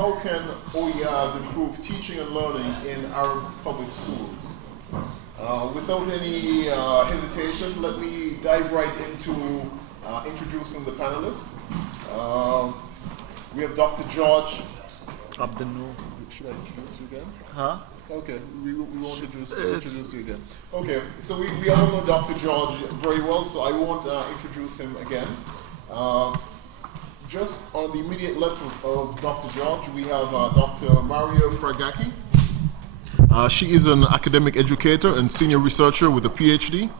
how can OERs improve teaching and learning in Arab public schools? Without any hesitation, let me dive right into introducing the panelists. We have Dr. George Abdelnour. Should I introduce you again? Huh? Okay, we won't introduce you again. Okay, so we all know Dr. George very well, so I won't introduce him again. Just on the immediate left of Dr. George, we have Dr. Maria Fragkaki. She is an academic educator and senior researcher with a PhD,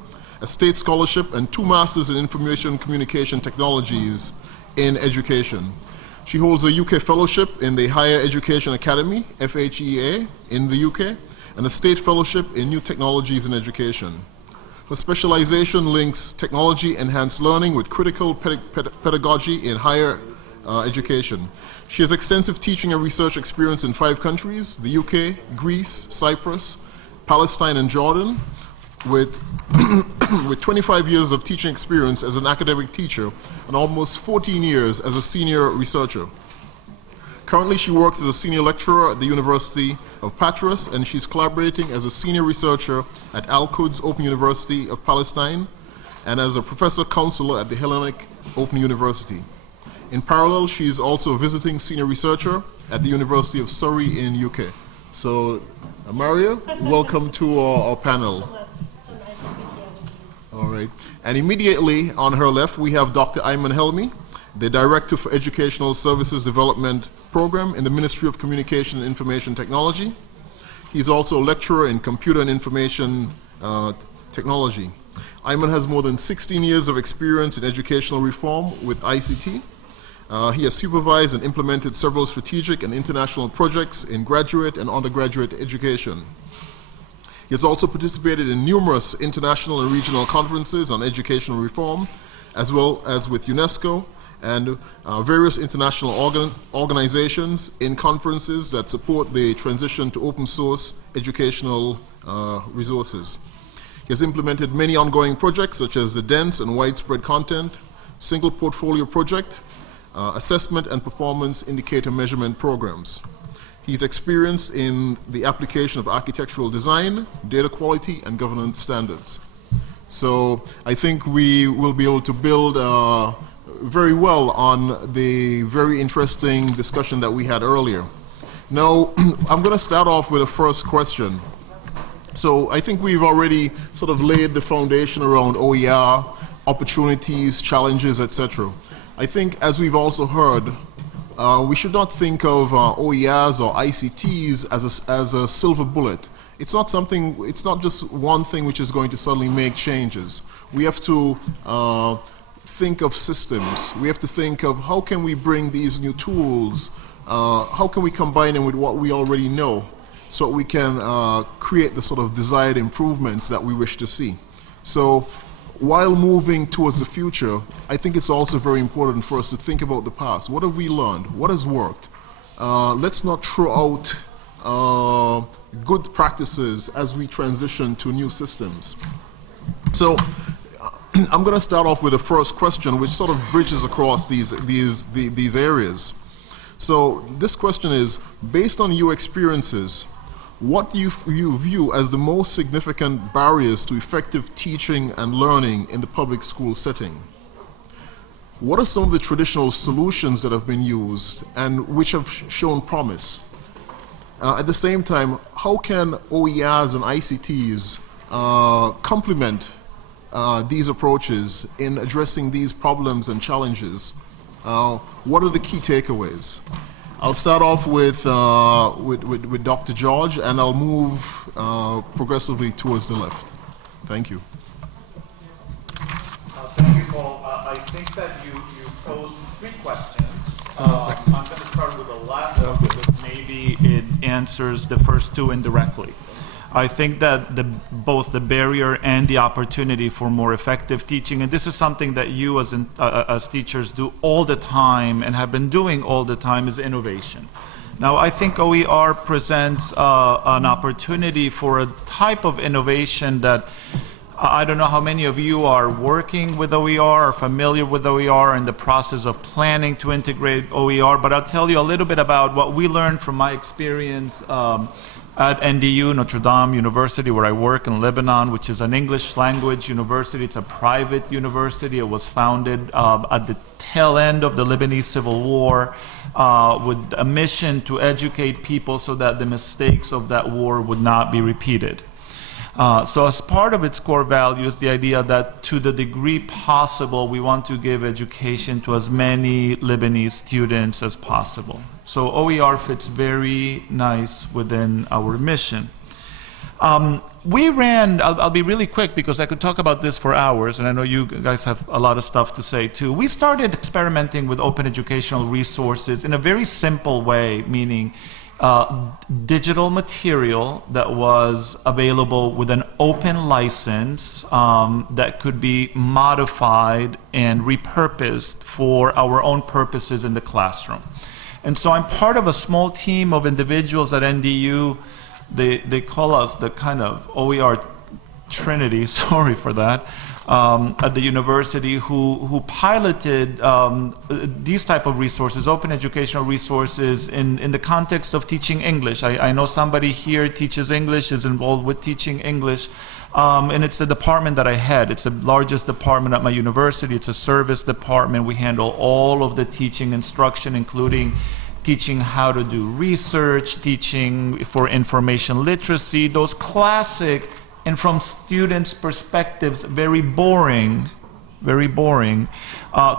a state scholarship, and 2 masters in information communication technologies in education. She holds a UK fellowship in the Higher Education Academy, FHEA, in the UK, and a state fellowship in new technologies in education. Her specialization links technology-enhanced learning with critical pedagogy in higher education. She has extensive teaching and research experience in 5 countries, the UK, Greece, Cyprus, Palestine, and Jordan, with 25 years of teaching experience as an academic teacher and almost 14 years as a senior researcher. Currently, she works as a senior lecturer at the University of Patras, and she's collaborating as a senior researcher at Al-Quds Open University of Palestine and as a professor counselor at the Hellenic Open University. In parallel, she's also a visiting senior researcher at the University of Surrey in UK. So, Maria, welcome to our panel. All right. And immediately on her left, we have Dr. Ayman Helmy, the Director for Educational Services Development Program in the Ministry of Communication and Information Technology. He's also a lecturer in Computer and Information Technology. Ayman has more than 16 years of experience in educational reform with ICT. He has supervised and implemented several strategic and international projects in graduate and undergraduate education. He has also participated in numerous international and regional conferences on educational reform, as well as with UNESCO and various international organizations in conferences that support the transition to open source educational resources. He has implemented many ongoing projects such as the Dense and Widespread Content, Single Portfolio Project, Assessment and Performance Indicator Measurement Programs. He's experienced in the application of architectural design, data quality, and governance standards. So I think we will be able to build very well on the very interesting discussion that we had earlier. Now, I'm going to start off with a first question. So I think we've already sort of laid the foundation around OER, opportunities, challenges, etc. I think, as we've also heard, we should not think of OERs or ICTs as a silver bullet. It's not something. It's not just one thing which is going to suddenly make changes. We have to think of systems. We have to think of how can we bring these new tools, how can we combine them with what we already know, so we can create the sort of desired improvements that we wish to see. So, while moving towards the future, I think it's also very important for us to think about the past. What have we learned? What has worked? Let's not throw out good practices as we transition to new systems. So I'm going to start off with the first question, which sort of bridges across these areas. So this question is, based on your experiences, what do you view as the most significant barriers to effective teaching and learning in the public school setting? What are some of the traditional solutions that have been used and which have shown promise? At the same time, how can OERs and ICTs complement these approaches in addressing these problems and challenges? What are the key takeaways? I'll start off with Dr. George, and I'll move progressively towards the left. Thank you. Thank you, Paul. I think that you posed 3 questions. I'm going to start with the last one because maybe it answers the first 2 indirectly. I think that both the barrier and the opportunity for more effective teaching, and this is something that you as teachers do all the time and have been doing all the time, is innovation. Now, I think OER presents an opportunity for a type of innovation that I don't know how many of you are working with OER or familiar with OER in the process of planning to integrate OER, but I'll tell you a little bit about what we learned from my experience at NDU, Notre Dame University, where I work in Lebanon, which is an English language university. It's a private university. It was founded at the tail end of the Lebanese Civil War with a mission to educate people so that the mistakes of that war would not be repeated. So as part of its core values, the idea that to the degree possible, we want to give education to as many Lebanese students as possible. So OER fits very nice within our mission. We ran, I'll be really quick because I could talk about this for hours, and I know you guys have a lot of stuff to say too. We started experimenting with open educational resources in a very simple way, meaning digital material that was available with an open license that could be modified and repurposed for our own purposes in the classroom. And so I'm part of a small team of individuals at NDU. They call us the kind of OER Trinity, sorry for that, at the university who piloted these type of resources, open educational resources in the context of teaching English. I know somebody here teaches English, is involved with teaching English, and it's the department that I head. It's the largest department at my university. It's a service department. We handle all of the teaching instruction, including teaching how to do research, teaching for information literacy, those classic, and from students' perspectives, very boring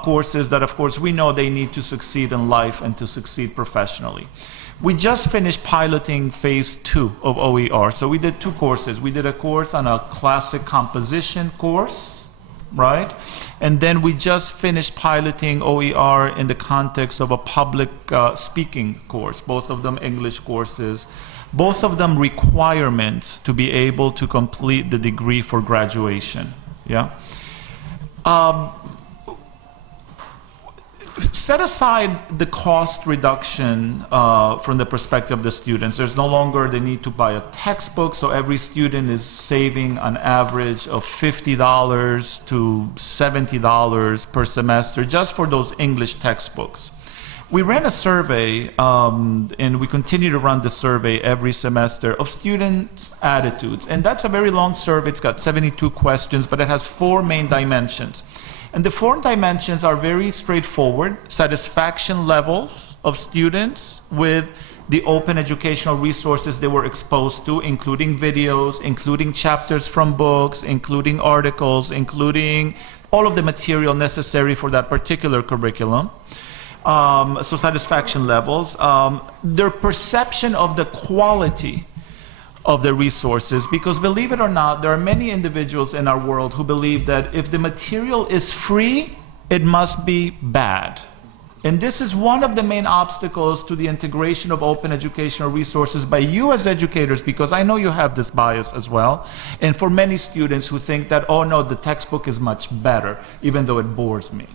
courses that, of course, we know they need to succeed in life and to succeed professionally. We just finished piloting phase 2 of OER. So we did 2 courses. We did a course on a classic composition course, right? And then we just finished piloting OER in the context of a public speaking course, both of them English courses. Both of them requirements to be able to complete the degree for graduation. Yeah. Set aside the cost reduction from the perspective of the students. There's no longer the need to buy a textbook, so every student is saving an average of $50 to $70 per semester just for those English textbooks. We ran a survey, and we continue to run the survey every semester of students' attitudes. And that's a very long survey. It's got 72 questions, but it has 4 main dimensions. And the 4 dimensions are very straightforward: satisfaction levels of students with the open educational resources they were exposed to, including videos, including chapters from books, including articles, including all of the material necessary for that particular curriculum. So satisfaction levels, their perception of the quality of the resources, because believe it or not, there are many individuals in our world who believe that if the material is free, it must be bad. And this is one of the main obstacles to the integration of open educational resources by you as educators, because I know you have this bias as well, and for many students who think that, oh no, the textbook is much better, even though it bores me.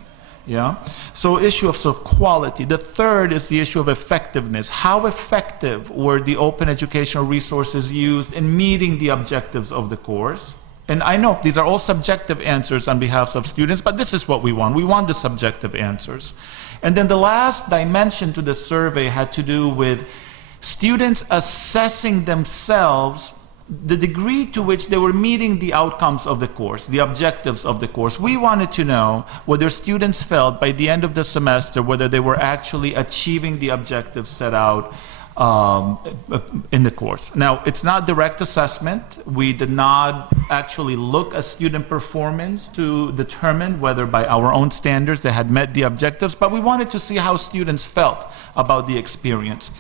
Yeah. So issue of quality. The third is the issue of effectiveness. How effective were the open educational resources used in meeting the objectives of the course? And I know these are all subjective answers on behalf of students, but this is what we want. We want the subjective answers. And then the last dimension to the survey had to do with students assessing themselves, the degree to which they were meeting the outcomes of the course, the objectives of the course. We wanted to know whether students felt by the end of the semester whether they were actually achieving the objectives set out in the course. Now, it's not direct assessment. We did not actually look at student performance to determine whether by our own standards they had met the objectives, but we wanted to see how students felt about the experience.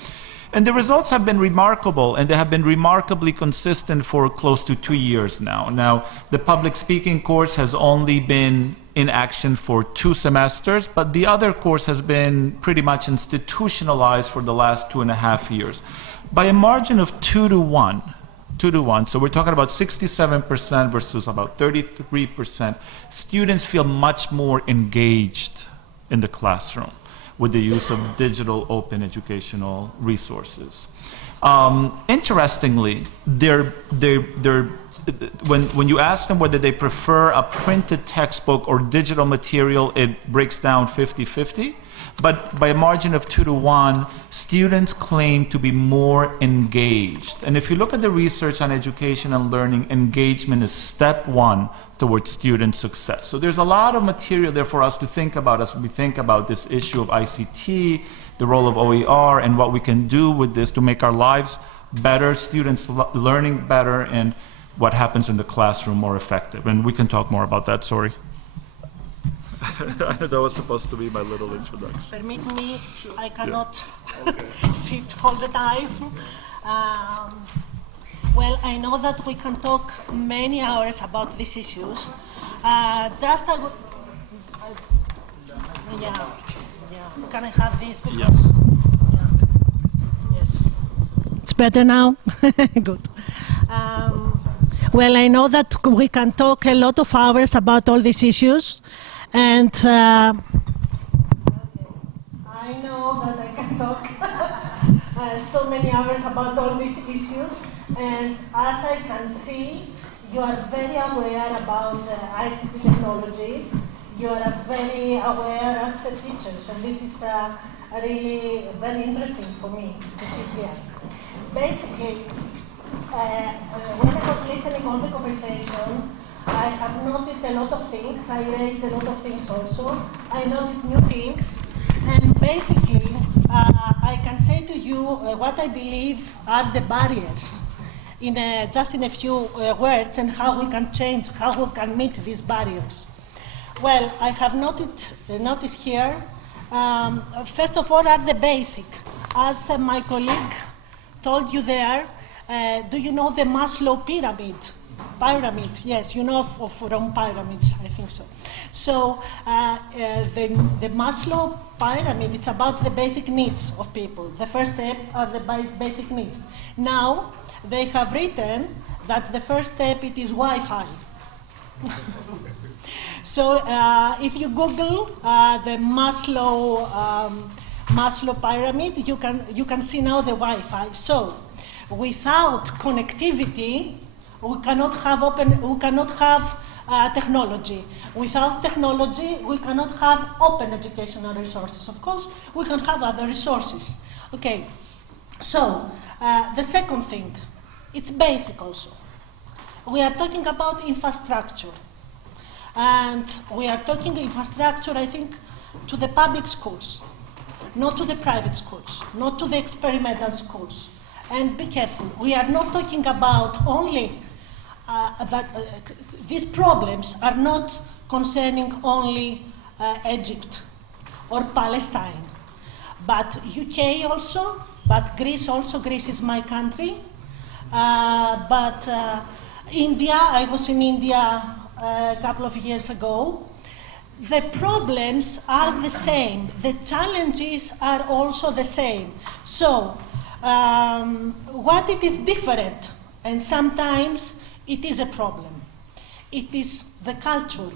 And the results have been remarkable, and they have been remarkably consistent for close to 2 years now. Now, the public speaking course has only been in action for 2 semesters, but the other course has been pretty much institutionalized for the last 2.5 years. By a margin of 2 to 1, so we're talking about 67% versus about 33%, students feel much more engaged in the classroom with the use of digital open educational resources. Interestingly, their when you ask them whether they prefer a printed textbook or digital material, it breaks down 50-50. But by a margin of 2-to-1, students claim to be more engaged. And if you look at the research on education and learning, engagement is step one towards student success. So there's a lot of material there for us to think about as we think about this issue of ICT, the role of OER, and what we can do with this to make our lives better, students learning better, and what happens in the classroom more effective. And we can talk more about that, sorry. That was supposed to be my little introduction. Permit me, I cannot sit all the time. Well, I know that we can talk many hours about these issues. Just I would, yeah. Can I have this? Because, yeah. Yes. It's better now? Good. Well, I know that we can talk a lot of hours about all these issues. And I know that I can talk so many hours about all these issues. And as I can see, you are very aware about ICT technologies. You are very aware as teachers, and this is really very interesting for me to see here. Basically, when I was listening on the conversation, I have noted a lot of things. I raised a lot of things also. I noted new things. And basically, I can say to you what I believe are the barriers just in a few words, and how we can change, how we can meet these barriers. Well, I have noticed here, first of all, are the basic. As my colleague told you there, do you know the Maslow Pyramid? Pyramid, yes, you know from pyramids, I think so. So the Maslow Pyramid, it's about the basic needs of people. The first step are the basic needs. Now, they have written that the first step, it is Wi-Fi. So if you Google the Maslow Pyramid, you can see now the Wi-Fi. So without connectivity, we cannot have technology. Without technology, we cannot have open educational resources. Of course, we can have other resources. Okay, so the second thing, it's basic also. We are talking about infrastructure. And we are talking infrastructure, I think, to the public schools, not to the private schools, not to the experimental schools. And be careful, we are not talking about only these problems are not concerning only Egypt or Palestine, but UK also, but Greece also. Greece is my country. But India, I was in India a couple of years ago. The problems are the same. The challenges are also the same. So what it is different, and sometimes it is a problem, it is the culture.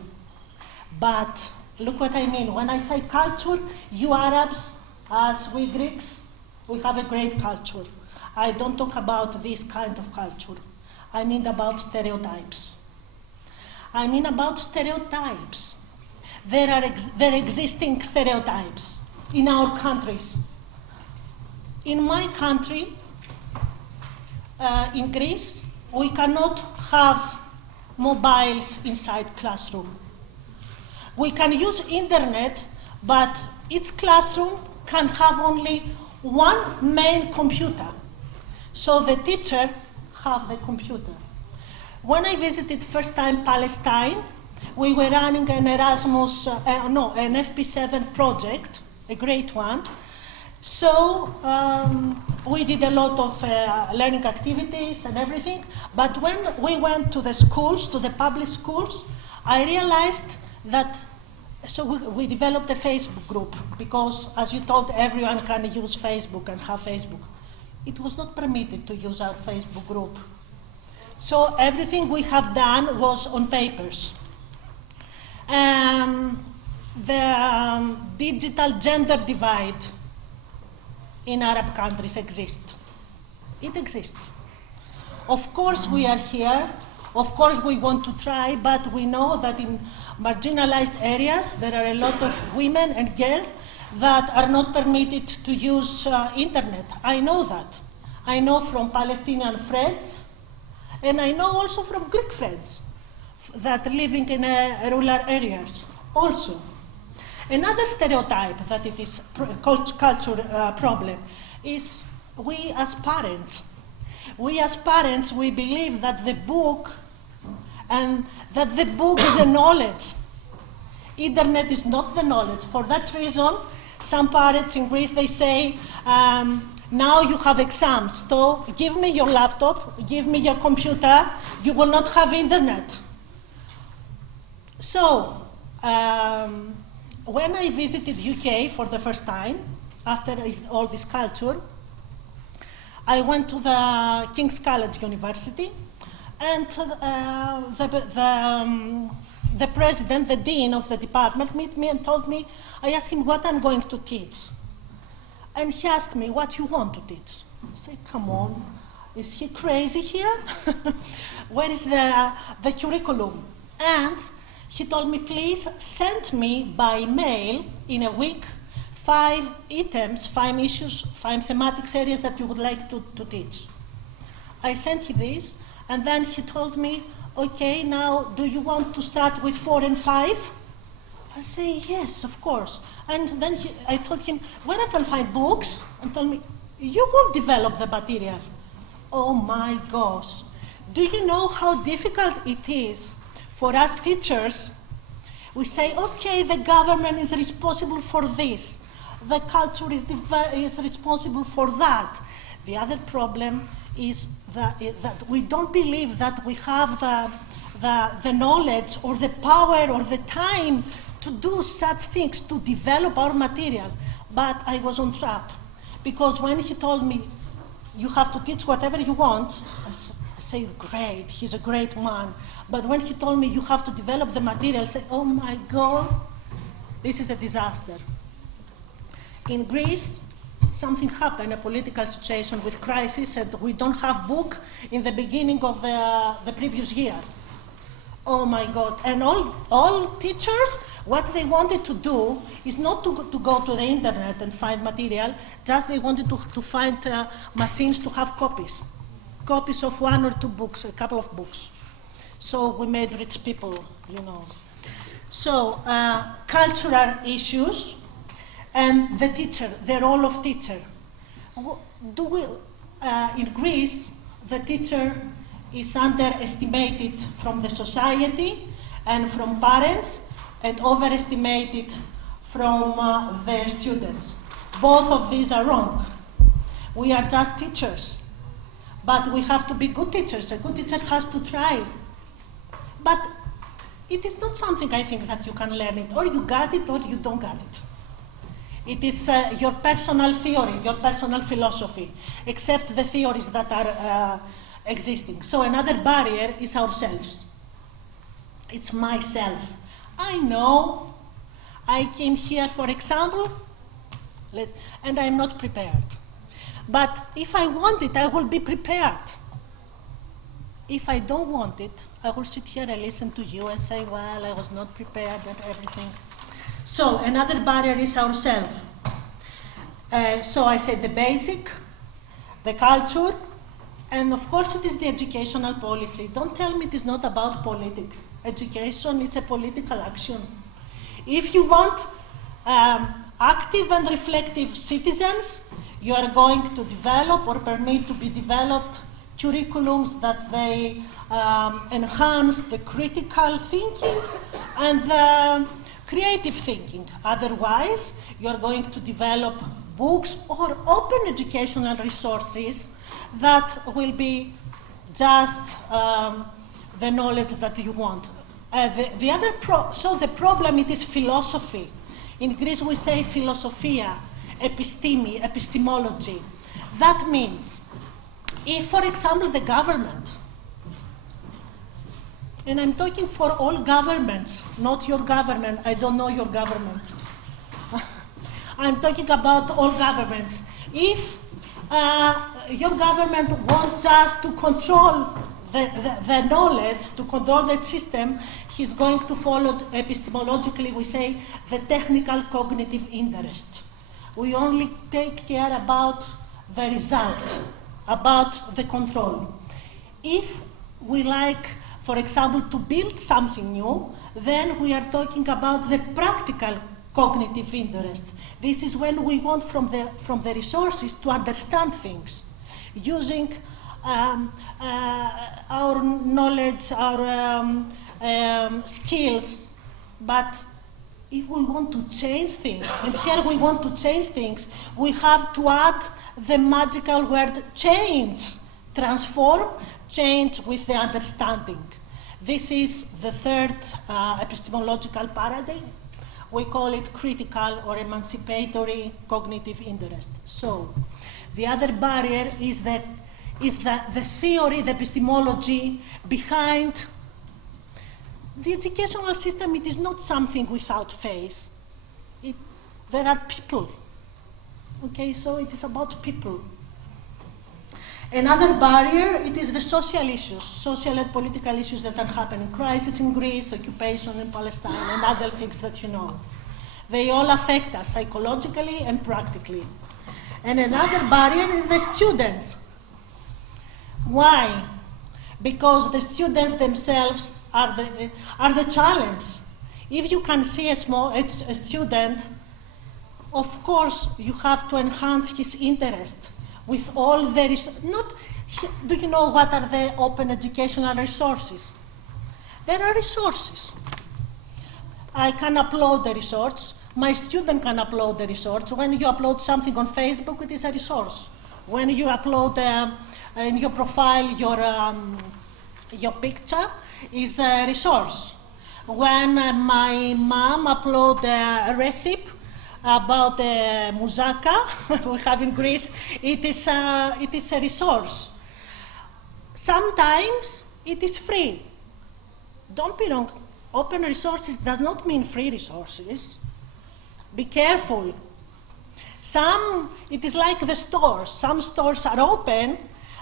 But look what I mean. When I say culture, you Arabs, as we Greeks, we have a great culture. I don't talk about this kind of culture. I mean about stereotypes. I mean about stereotypes. There are existing stereotypes in our countries. In my country, in Greece, we cannot have mobiles inside classroom. We can use internet, but each classroom can have only one main computer. So the teacher have the computer. When I visited first time Palestine, we were running an an FP7 project, a great one. So we did a lot of learning activities and everything. But when we went to the schools, to the public schools, I realized that, so we developed a Facebook group, because as you told, everyone can use Facebook and have Facebook. It was not permitted to use our Facebook group. So everything we have done was on papers. The digital gender divide in Arab countries exists. It exists. Of course, we are here Of course, we want to try, but we know that in marginalized areas, there are a lot of women and girls that are not permitted to use internet. I know that. I know from Palestinian friends, and I know also from Greek friends that are living in rural areas also. Another stereotype that it is culture problem is we as parents. We as parents, we believe that the book and that the book is the knowledge. Internet is not the knowledge. For that reason, some parents in Greece, they say, now you have exams, so give me your laptop, give me your computer, you will not have internet. So, when I visited UK for the first time, after all this culture, I went to the King's College University, and the president, the dean of the department, met me and told me, I asked him what I'm going to teach. And he asked me, what you want to teach? I said, come on, is he crazy here? Where is the curriculum? And he told me, please send me by mail in a week 5 items, 5 issues, 5 thematic areas that you would like to teach. I sent him this, and then he told me, okay, now do you want to start with 4 and 5? I say, yes, of course. And then I told him, where I can find books? And told me, you will develop the material. Oh my gosh. Do you know how difficult it is for us teachers? We say, okay, the government is responsible for this. The culture is responsible for that. The other problem is that we don't believe that we have the knowledge or the power or the time to do such things, to develop our material. But I was on trap, because when he told me, you have to teach whatever you want, I said, great, he's a great man. But when he told me, you have to develop the material, I said, oh my God, this is a disaster. In Greece, something happened, a political situation with crisis, and we don't have book in the beginning of the previous year. Oh my God, and all teachers, what they wanted to do is not to go to the internet and find material, just they wanted to find machines to have copies of 1 or 2 books, a couple of books. So we made rich people, you know. So cultural issues and the teacher, the role of teacher. In Greece, the teacher is underestimated from the society and from parents, and overestimated from their students. Both of these are wrong. We are just teachers, but we have to be good teachers. A good teacher has to try. But it is not something, I think, that you can learn it. Or you got it or you don't got it. It is your personal theory, your personal philosophy, except the theories that are existing. So another barrier is ourselves. It's myself. I know I came here, for example, and I'm not prepared. But if I want it, I will be prepared. If I don't want it, I will sit here and listen to you and say, well, I was not prepared and everything. So another barrier is ourselves. So I said the basic, the culture, and of course it is the educational policy. Don't tell me it is not about politics. Education, it's a political action. If you want active and reflective citizens, you are going to develop or permit to be developed curriculums that they enhance the critical thinking and the creative thinking. Otherwise, you are going to develop books or open educational resources that will be just the knowledge that you want. So the problem, it is philosophy. In Greece we say philosophia, episteme, epistemology. That means, if, for example, the government, and I'm talking for all governments, not your government, I don't know your government. I'm talking about all governments. If your government wants us to control the knowledge to control the system, he's going to follow epistemologically, we say, the technical cognitive interest. We only take care about the result, about the control. If we like, for example, to build something new, then we are talking about the practical cognitive interest. This is when we want from the resources to understand things, using our knowledge, our skills. But if we want to change things, and here we want to change things, we have to add the magical word change, transform, change with the understanding. This is the third epistemological paradigm. We call it critical or emancipatory cognitive interest. So the other barrier is the theory, the epistemology behind the educational system. It is not something without face. There are people. Okay, so it is about people. Another barrier, it is the social issues, social and political issues that are happening. Crisis in Greece, occupation in Palestine, and other things that you know. They all affect us psychologically and practically. And another barrier is the students. Why? Because the students themselves are the challenge. If you can see a student, of course you have to enhance his interest with all the do you know what are the open educational resources? There are resources. I can upload the resource. My student can upload the resource. When you upload something on Facebook, it is a resource. When you upload in your profile your picture is a resource. When my mom upload a recipe about the moussaka we have in Greece, it is a resource. Sometimes it is free. Don't be wrong. Open resources does not mean free resources. Be careful. It is like the stores. Some stores are open,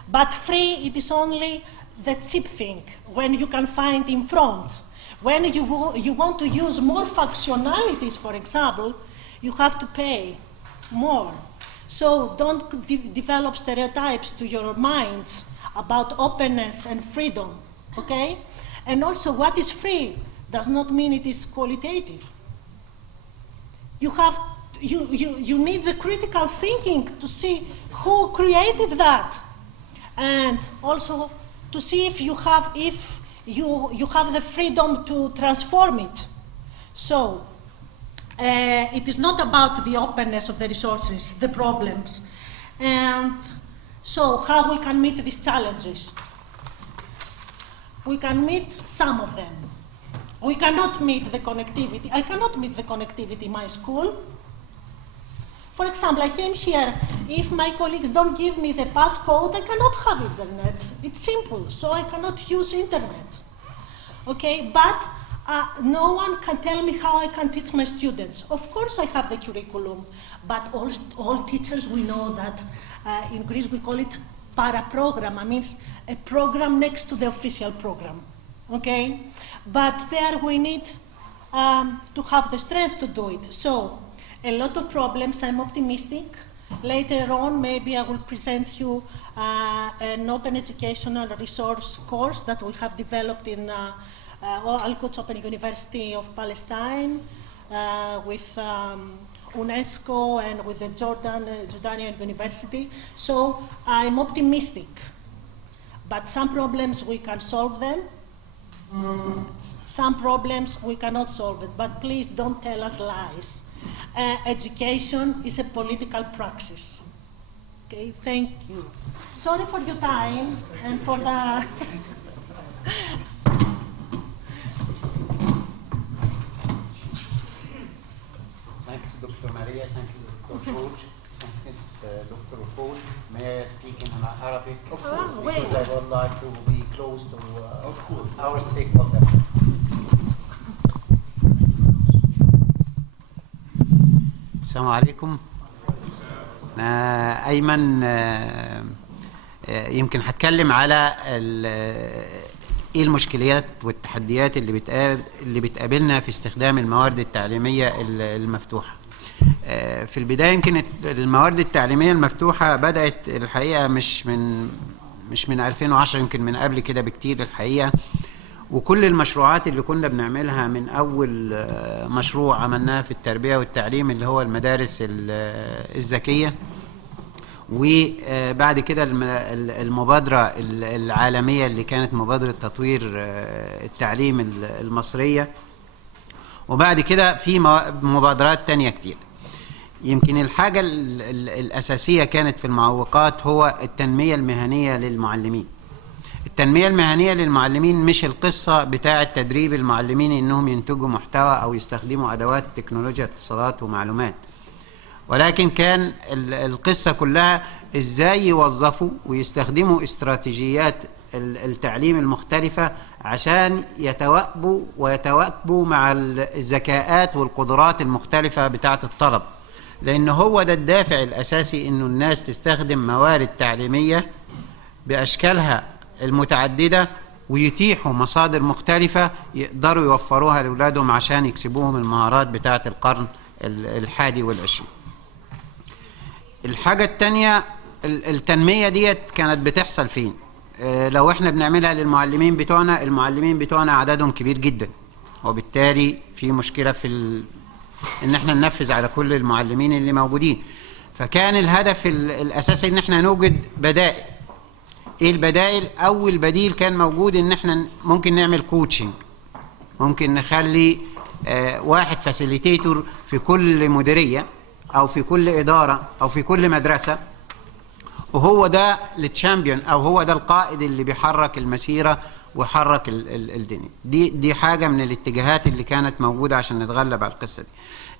but free, it is only the cheap thing, when you can find in front. When you want to use more functionalities, for example, you have to pay more. So don't develop stereotypes to your minds about openness and freedom, okay? And also, what is free does not mean it is qualitative. You need the critical thinking to see who created that, and also to see if you have the freedom to transform it. So it is not about the openness of the resources, the problems. And so how we can meet these challenges? We can meet some of them. We cannot meet the connectivity. I cannot meet the connectivity in my school. For example, I came here. If my colleagues don't give me the passcode, I cannot have internet. It's simple, so I cannot use internet. Okay, but no one can tell me how I can teach my students. Of course I have the curriculum, but all teachers, we know that in Greece we call it para-program. It means a program next to the official program, okay? But there we need to have the strength to do it. So a lot of problems. I'm optimistic. Later on, maybe I will present you an open educational resource course that we have developed in Al-Quds Open University of Palestine with UNESCO and with the Jordanian University. So I'm optimistic. But some problems we can solve them. Some problems we cannot solve it. But please don't tell us lies. Education is a political praxis. Okay, thank you. Sorry for your time and for the... Thanks, Dr. Maria. Thank you, Dr. George. Thanks, Dr. Paul. May I speak in Arabic? Of course. Because I would like to be close to our stakeholder. السلام عليكم. أنا أيمن يمكن هتكلم على ايه المشكلات والتحديات اللي بتقابلنا في استخدام الموارد التعليمية المفتوحة. في البداية يمكن الموارد التعليمية المفتوحة بدأت الحقيقة مش من 2010، يمكن من قبل كده بكتير الحقيقة. وكل المشروعات اللي كنا بنعملها من أول مشروع عملناه في التربية والتعليم اللي هو المدارس الذكية، وبعد كده المبادرة العالمية اللي كانت مبادرة تطوير التعليم المصرية، وبعد كده في مبادرات تانية كتير. يمكن الحاجة الأساسية كانت في المعوقات هو التنمية المهنية للمعلمين. التنمية المهنية للمعلمين مش القصة بتاعة تدريب المعلمين إنهم ينتجوا محتوى أو يستخدموا أدوات تكنولوجيا اتصالات ومعلومات، ولكن كان القصة كلها إزاي يوظفوا ويستخدموا استراتيجيات التعليم المختلفة عشان يتواكبوا مع الذكاءات والقدرات المختلفة بتاعة الطلب، لأن هو ده الدافع الأساسي إنه الناس تستخدم موارد تعليمية بأشكالها المتعددة ويتيحوا مصادر مختلفة يقدروا يوفروها لأولادهم عشان يكسبوهم المهارات بتاعة القرن 21. الحاجة التانية، التنمية ديت كانت بتحصل فين؟ لو احنا بنعملها للمعلمين بتوعنا، المعلمين بتوعنا عددهم كبير جدا، وبالتالي في مشكلة ان احنا ننفذ على كل المعلمين اللي موجودين. فكان الهدف الاساسي ان احنا نوجد بدائل. ايه البدائل؟ اول بديل كان موجود ان احنا ممكن نعمل كوتشنج، ممكن نخلي واحد فاسيليتيتور في كل مديرية او في كل ادارة او في كل مدرسة، وهو ده التشامبيون او هو ده القائد اللي بيحرك المسيرة ويحرك الدنيا. دي حاجة من الاتجاهات اللي كانت موجودة عشان نتغلب على القصة دي.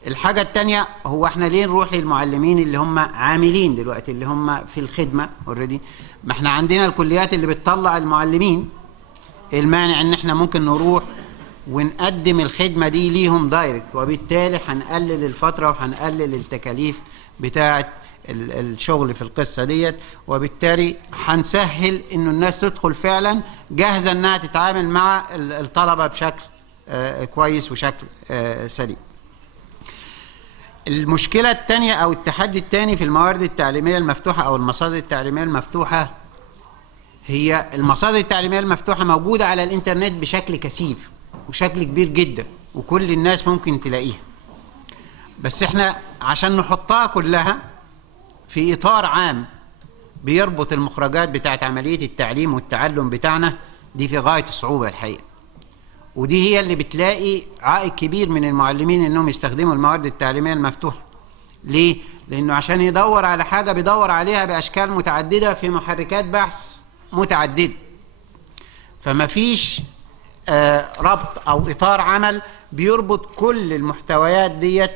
الحاجة التانية هو احنا ليه نروح للمعلمين اللي هم عاملين دلوقتي، اللي هم في الخدمة اوريدي؟ ما احنا عندنا الكليات اللي بتطلع المعلمين. المانع ان احنا ممكن نروح ونقدم الخدمة دي ليهم دايركت، وبالتالي هنقلل الفترة وهنقلل التكاليف بتاعة الشغل في القصة ديت، وبالتالي هنسهل انه الناس تدخل فعلا جاهزة انها تتعامل مع الطلبة بشكل كويس وشكل سليم. المشكلة الثانية او التحدي الثاني في الموارد التعليمية المفتوحة او المصادر التعليمية المفتوحة، هي المصادر التعليمية المفتوحة موجودة على الانترنت بشكل كثيف وشكل كبير جدا، وكل الناس ممكن تلاقيها، بس احنا عشان نحطها كلها في اطار عام بيربط المخرجات بتاعت عملية التعليم والتعلم بتاعنا، دي في غاية الصعوبة الحقيقة. ودي هي اللي بتلاقي عائق كبير من المعلمين انهم يستخدموا الموارد التعليمية المفتوحة. ليه؟ لانه عشان يدور على حاجة بيدور عليها باشكال متعددة في محركات بحث متعددة، فما فيش ربط او اطار عمل بيربط كل المحتويات ديت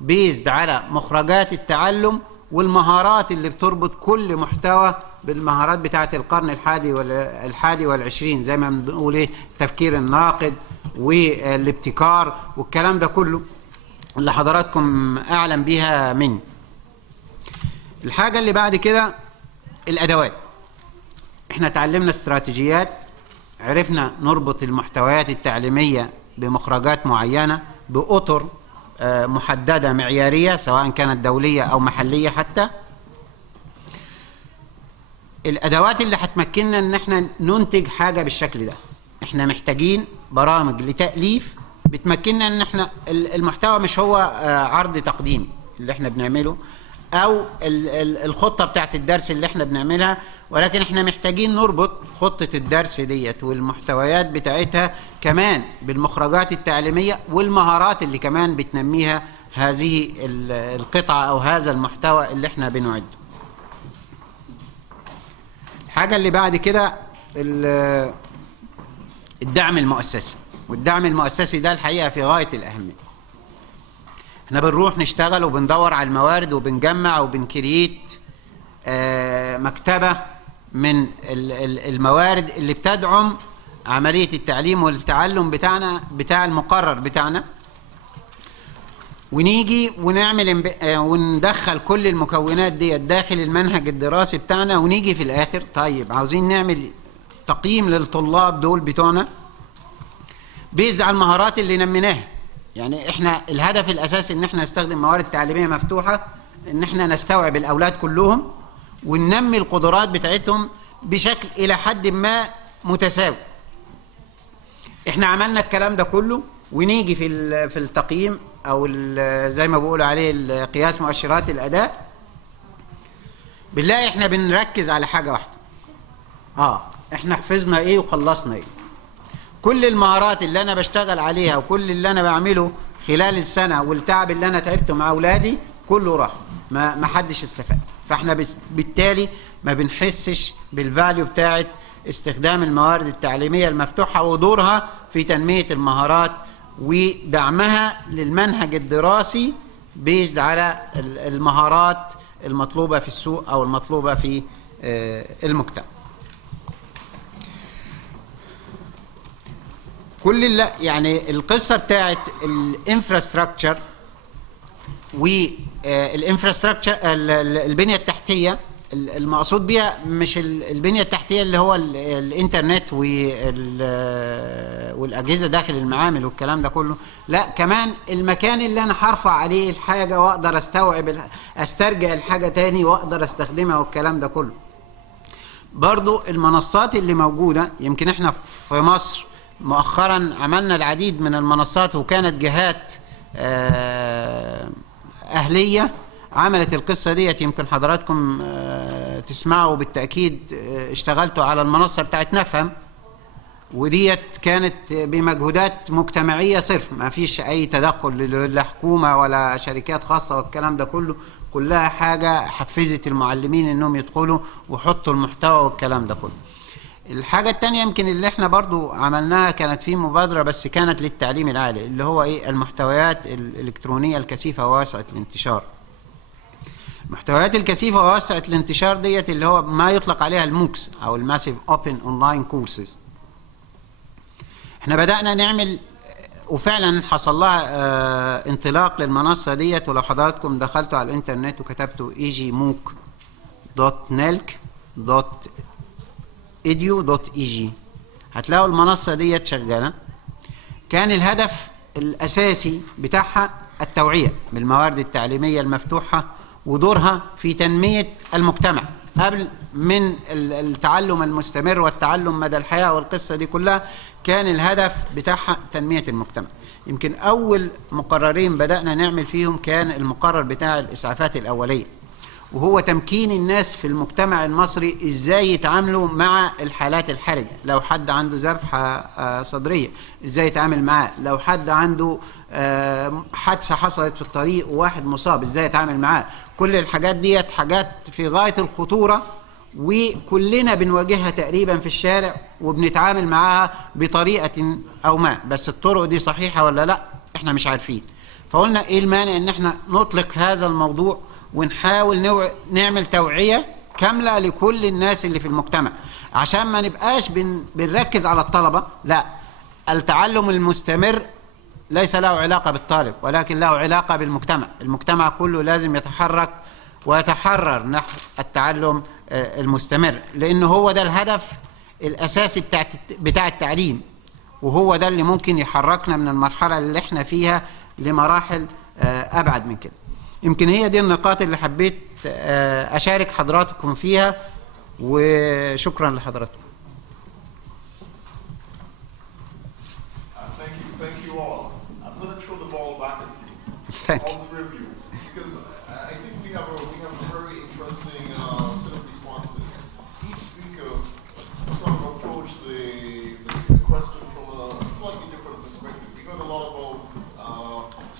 بيزد على مخرجات التعلم والمهارات اللي بتربط كل محتوى بالمهارات بتاعة القرن 21، زي ما بنقول ايه، التفكير الناقد والابتكار والكلام ده كله اللي حضراتكم اعلم بيها مني. الحاجة اللي بعد كده الادوات. احنا تعلمنا استراتيجيات، عرفنا نربط المحتويات التعليمية بمخرجات معينة بأطر محددة معيارية سواء كانت دولية أو محلية. حتى الأدوات اللي هتمكننا إن احنا ننتج حاجة بالشكل ده، احنا محتاجين برامج لتأليف بتمكننا إن احنا المحتوى مش هو عرض تقديمي اللي احنا بنعمله أو الخطة بتاعت الدرس اللي احنا بنعملها، ولكن احنا محتاجين نربط خطة الدرس ديت والمحتويات بتاعتها كمان بالمخرجات التعليمية والمهارات اللي كمان بتنميها هذه القطعة أو هذا المحتوى اللي احنا بنعده. الحاجة اللي بعد كده الدعم المؤسسي. والدعم المؤسسي ده الحقيقة في غاية الأهمية. احنا بنروح نشتغل وبندور على الموارد وبنجمع وبنكريت مكتبة من الموارد اللي بتدعم عملية التعليم والتعلم بتاعنا، بتاع المقرر بتاعنا. ونيجي ونعمل وندخل كل المكونات دي داخل المنهج الدراسي بتاعنا، ونيجي في الآخر طيب عاوزين نعمل تقييم للطلاب دول بتوعنا بيزد على المهارات اللي نميناها. يعني احنا الهدف الأساسي ان احنا نستخدم موارد تعليمية مفتوحة، ان احنا نستوعب الأولاد كلهم وننمي القدرات بتاعتهم بشكل إلى حد ما متساوي. احنا عملنا الكلام ده كله، ونيجي في التقييم او زي ما بيقولوا عليه قياس مؤشرات الاداء، بنلاقي احنا بنركز على حاجه واحده. احنا حفظنا ايه وخلصنا ايه. كل المهارات اللي انا بشتغل عليها وكل اللي انا بعمله خلال السنه والتعب اللي انا تعبته مع اولادي كله راح، ما حدش استفاد. فاحنا بالتالي ما بنحسش بالفاليو بتاعت استخدام الموارد التعليميه المفتوحه ودورها في تنميه المهارات ودعمها للمنهج الدراسي بيزد على المهارات المطلوبة في السوق أو المطلوبة في المجتمع. يعني القصة بتاعت الانفراستراكشر والانفراستراكشر البنية التحتية، المقصود بيها مش البنية التحتية اللي هو الانترنت والأجهزة داخل المعامل والكلام ده كله، لا كمان المكان اللي أنا هرفع عليه الحاجة وأقدر أسترجع الحاجة تاني وأقدر أستخدمها والكلام ده كله. برضو المنصات اللي موجودة، يمكن احنا في مصر مؤخرا عملنا العديد من المنصات وكانت جهات أهلية عملت القصة ديت. يمكن حضراتكم تسمعوا بالتأكيد، اشتغلتوا على المنصة بتاعت نفهم، وديت كانت بمجهودات مجتمعية صرف، ما فيش أي تدخل لا حكومة ولا شركات خاصة والكلام ده كله، كلها حاجة حفزت المعلمين إنهم يدخلوا وحطوا المحتوى والكلام ده كله. الحاجة التانية يمكن اللي احنا برضو عملناها كانت في مبادرة بس كانت للتعليم العالي، اللي هو ايه؟ المحتويات الإلكترونية الكثيفة وواسعة الانتشار. المحتويات الكثيفة وواسعة الانتشار ديت اللي هو ما يطلق عليها الموكس أو الماسيف أوبن أونلاين كورسز. احنا بدأنا نعمل وفعلا حصل لها انطلاق للمنصة ديت، ولو حضراتكم دخلتوا على الانترنت وكتبتوا egmook.nelk.edu.eg هتلاقوا المنصة ديت شغالة. كان الهدف الأساسي بتاعها التوعية بالموارد التعليمية المفتوحة ودورها في تنمية المجتمع قبل من التعلم المستمر والتعلم مدى الحياة والقصة دي كلها. كان الهدف بتاعها تنمية المجتمع. يمكن أول مقررين بدأنا نعمل فيهم كان المقرر بتاع الإسعافات الأولية، وهو تمكين الناس في المجتمع المصري إزاي يتعاملوا مع الحالات الحرجة. لو حد عنده ذبحة صدرية إزاي يتعامل معاه، لو حد عنده حادثة حصلت في الطريق وواحد مصاب إزاي يتعامل معاه. كل الحاجات ديت حاجات في غاية الخطورة، وكلنا بنواجهها تقريبا في الشارع وبنتعامل معاها بطريقة أو ما، بس الطرق دي صحيحة ولا لا احنا مش عارفين. فقلنا ايه المانع ان احنا نطلق هذا الموضوع ونحاول نعمل توعية كاملة لكل الناس اللي في المجتمع، عشان ما نبقاش بنركز على الطلبة. لا، التعلم المستمر ليس له علاقة بالطالب ولكن له علاقة بالمجتمع. المجتمع كله لازم يتحرك ويتحرر نحو التعلم المستمر، لأنه هو ده الهدف الأساسي بتاع التعليم، وهو ده اللي ممكن يحركنا من المرحلة اللي احنا فيها لمراحل أبعد من كده. يمكن هي دي النقاط اللي حبيت أشارك حضراتكم فيها، وشكرا لحضراتكم. Thank you all. I'm going to throw the ball back at you. Thank you. All three of you, because I think we have a very interesting set of responses. Each speaker sort of approached the question from a slightly different perspective. We heard a lot about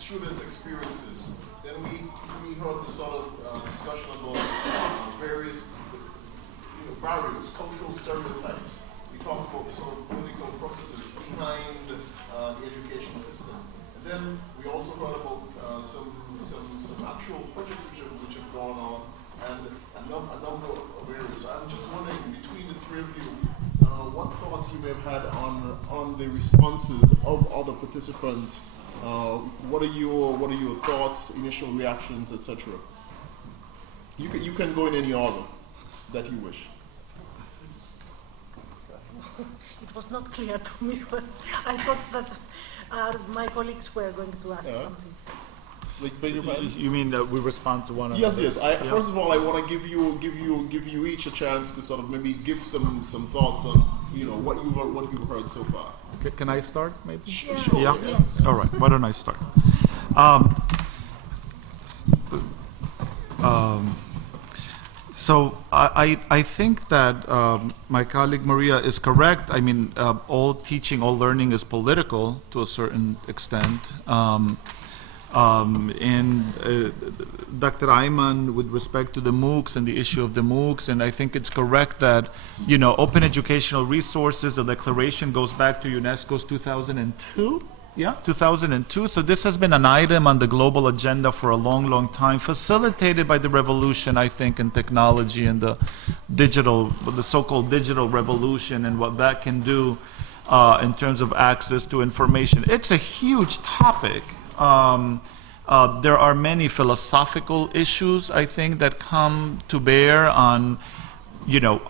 students' experiences. Then we heard the sort of discussion about various barriers, cultural stereotypes. We talked about the sort of political processes behind the education system. And then we also heard about some actual projects which have gone on and a number of areas. So I'm just wondering, between the three of you, what thoughts you may have had on the responses of other participants. What are your thoughts, initial reactions, etc.? You can go in any order that you wish. It was not clear to me, but I thought that my colleagues were going to ask something. You mean that we respond to one another? Yes. First of all, I want to give you each a chance to sort of maybe give some thoughts on what you've heard so far. Can I start maybe? Sure. Yeah. Yes. All right. Why don't I start? So I think that my colleague Maria is correct. I mean, all teaching, all learning is political to a certain extent. Dr. Ayman, with respect to the MOOCs and the issue of the MOOCs, and I think it's correct that, open educational resources, the declaration goes back to UNESCO's 2002. Yeah, 2002. So this has been an item on the global agenda for a long, long time, facilitated by the revolution, I think, in technology and the so-called digital revolution and what that can do in terms of access to information. It's a huge topic. There are many philosophical issues, I think, that come to bear on,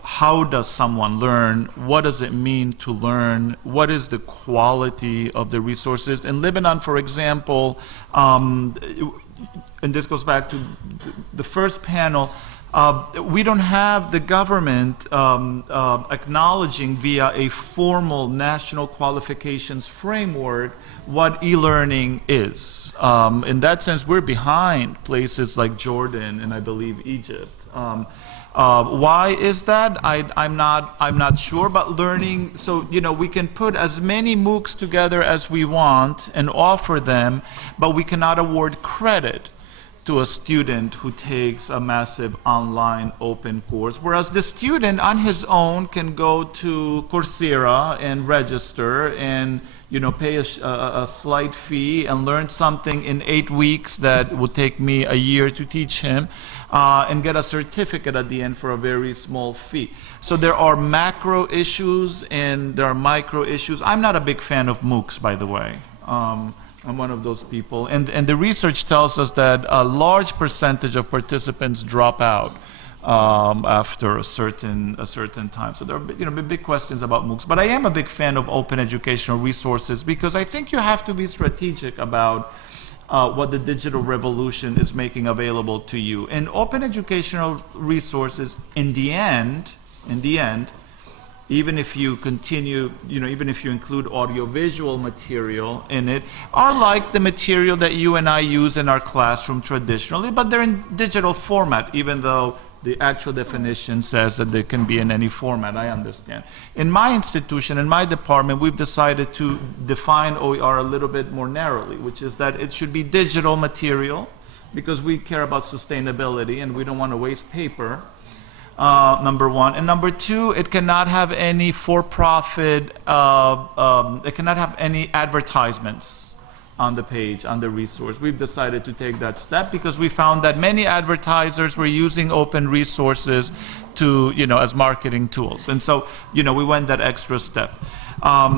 how does someone learn? What does it mean to learn? What is the quality of the resources? In Lebanon, for example, and this goes back to the first panel, we don't have the government acknowledging via a formal national qualifications framework what e-learning is. In that sense, we're behind places like Jordan and I believe Egypt. Why is that? I'm not sure, but learning, so we can put as many MOOCs together as we want and offer them, but we cannot award credit to a student who takes a massive online open course, whereas the student on his own can go to Coursera and register and pay a slight fee and learn something in 8 weeks that would take me a year to teach him, and get a certificate at the end for a very small fee. So there are macro issues and there are micro issues. I'm not a big fan of MOOCs, by the way. I'm one of those people, and the research tells us that a large percentage of participants drop out after a certain time. So there are big questions about MOOCs. But I am a big fan of open educational resources because I think you have to be strategic about what the digital revolution is making available to you. And open educational resources, in the end, even if you continue, even if you include audiovisual material in it, are like the material that you and I use in our classroom traditionally, but they're in digital format, even though the actual definition says that they can be in any format. I understand. In my institution, in my department, we've decided to define OER a little bit more narrowly, which is that it should be digital material, because we care about sustainability and we don't want to waste paper. Number one. And number two, it cannot have any for-profit, it cannot have any advertisements on the page, on the resource. We've decided to take that step because we found that many advertisers were using open resources to, as marketing tools. And so, we went that extra step. I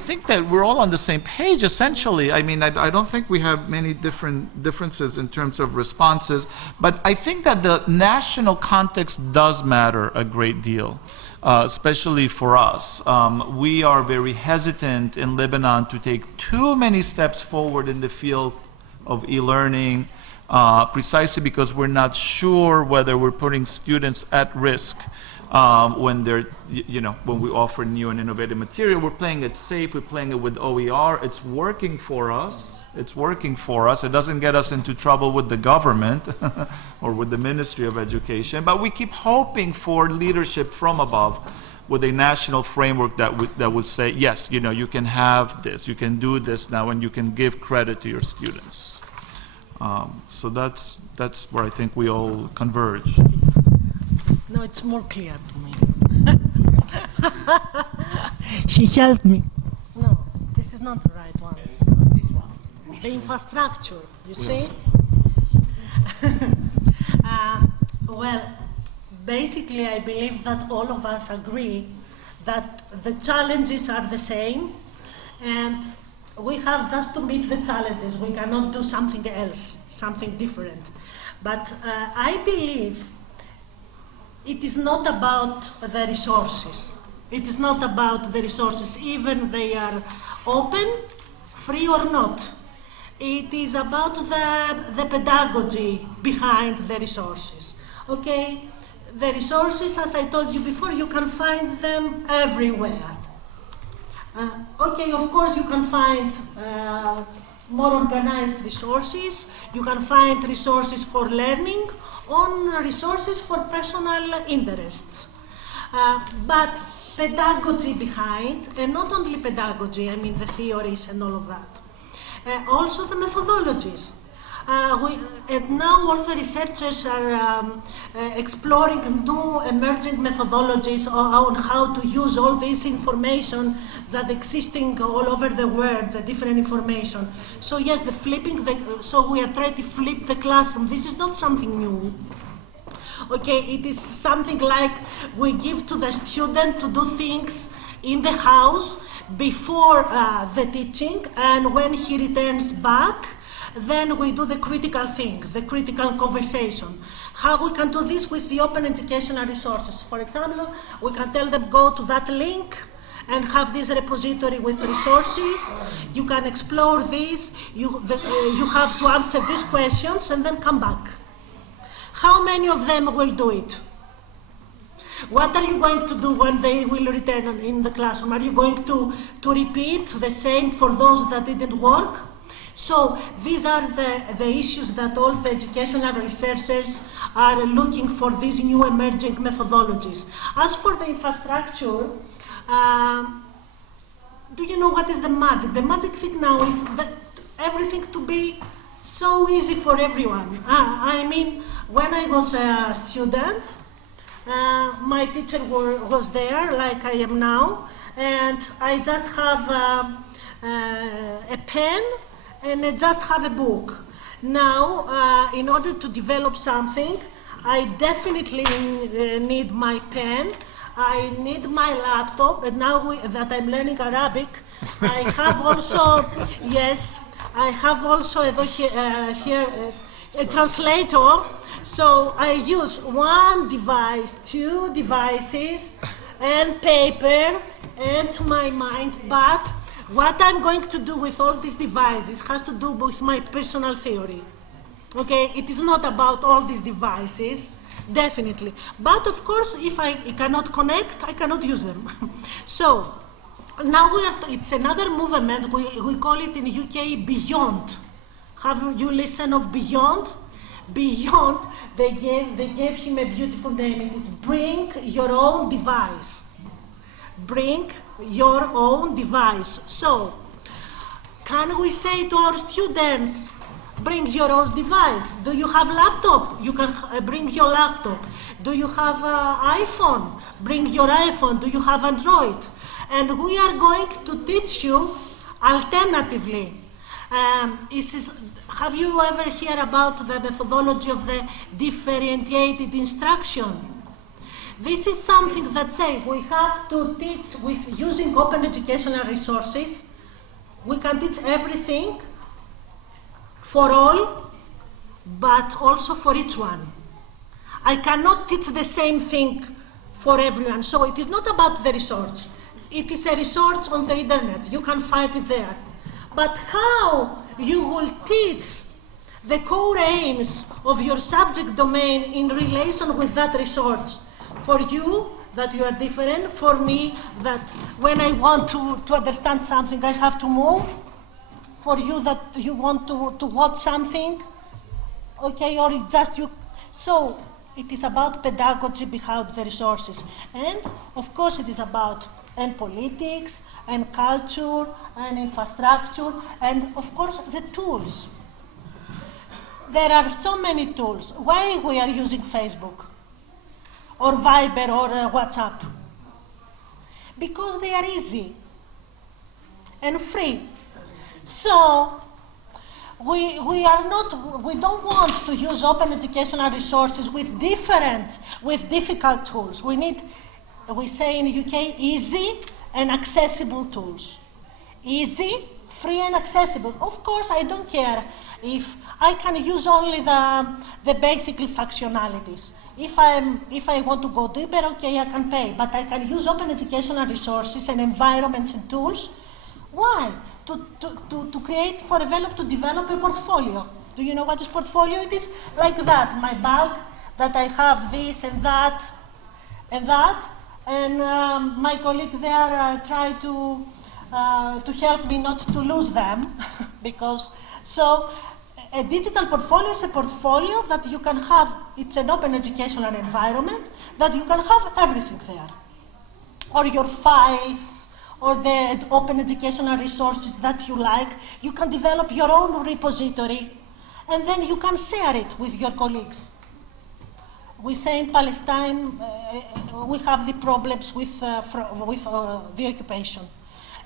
think that we're all on the same page, essentially. I mean, I don't think we have many differences in terms of responses, but I think that the national context does matter a great deal, especially for us. We are very hesitant in Lebanon to take too many steps forward in the field of e-learning, precisely because we're not sure whether we're putting students at risk. When they're, when we offer new and innovative material, we're playing it safe, we're playing it with OER, it's working for us. It doesn't get us into trouble with the government or with the Ministry of Education, but we keep hoping for leadership from above with a national framework that would say, yes, you can have this, you can do this now, and you can give credit to your students. So that's where I think we all converge. No, it's more clear to me. She helped me. No, this is not the right one. This one. The infrastructure, you see? Well, basically, I believe that all of us agree that the challenges are the same, and we have just to meet the challenges. We cannot do something else, something different. But I believe it is not about the resources. It is not about the resources, even they are open, free or not. It is about the pedagogy behind the resources. Okay? The resources, as I told you before, you can find them everywhere. Okay, of course you can find more organized resources. You can find resources for learning, on resources for personal interests. But pedagogy behind, and not only pedagogy, I mean the theories and all of that. Also the methodologies. And now all the researchers are exploring new emerging methodologies on how to use all this information that's existing all over the world, the different information. So yes, so we are trying to flip the classroom. This is not something new. Okay, it is something like we give to the student to do things in the house before the teaching, and when he returns back, then we do the critical thing, the critical conversation. How we can do this with the open educational resources. For example, we can tell them go to that link and have this repository with resources. You can explore this. You have to answer these questions and then come back. How many of them will do it? What are you going to do when they will return in the classroom? Are you going to repeat the same for those that didn't work? So these are the issues that all the educational researchers are looking for, these new emerging methodologies. As for the infrastructure, do you know what is the magic? The magic thing now is that everything to be so easy for everyone. I mean, when I was a student, my teacher was there, like I am now, and I just have a pen and I just have a book. Now, in order to develop something, I definitely need my pen, I need my laptop, and now that I'm learning Arabic, I have also, yes, I have also here a translator. So I use one device, two devices, and paper, and my mind. But what I'm going to do with all these devices has to do with my personal theory. Okay, it is not about all these devices, definitely. But of course, if I cannot connect, I cannot use them. So now it's another movement. We call it in UK Beyond. Have you listened of Beyond? Beyond, they gave him a beautiful name. It is bring your own device. Bring your own device. So, can we say to our students, bring your own device? Do you have laptop? You can bring your laptop. Do you have iPhone? Bring your iPhone. Do you have Android? And we are going to teach you alternatively. Have you ever heard about the methodology of the differentiated instruction? This is something that says we have to teach with using open educational resources. We can teach everything for all, but also for each one. I cannot teach the same thing for everyone. So it is not about the resource. It is a resource on the internet. You can find it there. But how you will teach the core aims of your subject domain in relation with that resource. For you, that you are different. For me, that when I want to understand something, I have to move. For you, that you want to watch something, okay, or it's just you. So it is about pedagogy behind the resources. And of course it is about and politics, and culture, and infrastructure, and of course the tools. There are so many tools. Why we are using Facebook, or Viber, or WhatsApp? Because they are easy and free. So we don't want to use open educational resources with difficult tools. We say in the UK, easy and accessible tools. Easy, free and accessible. Of course, I don't care if I can use only the basic functionalities. If I want to go deeper, okay, I can pay, but I can use open educational resources and environments and tools. Why? To create, to develop a portfolio. Do you know what is portfolio? It is like that, my bag, that I have this and that, and my colleague there try to help me not to lose them, because, so a digital portfolio is a portfolio that you can have, it's an open educational environment, that you can have everything there. Or your files, or the open educational resources that you like. You can develop your own repository, and then you can share it with your colleagues. We say in Palestine, we have the problems with the occupation.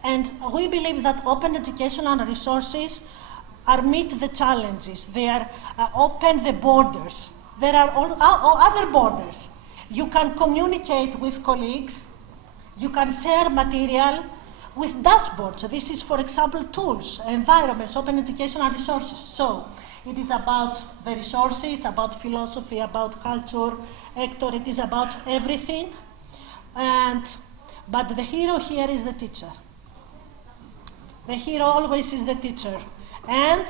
And we believe that open educational resources meet the challenges. They are open the borders. There are other borders. You can communicate with colleagues. You can share material with dashboards. This is, for example, tools, environments, open educational resources. So it is about the resources, about philosophy, about culture. Hector, it is about everything. But the hero here is the teacher. The hero always is the teacher. And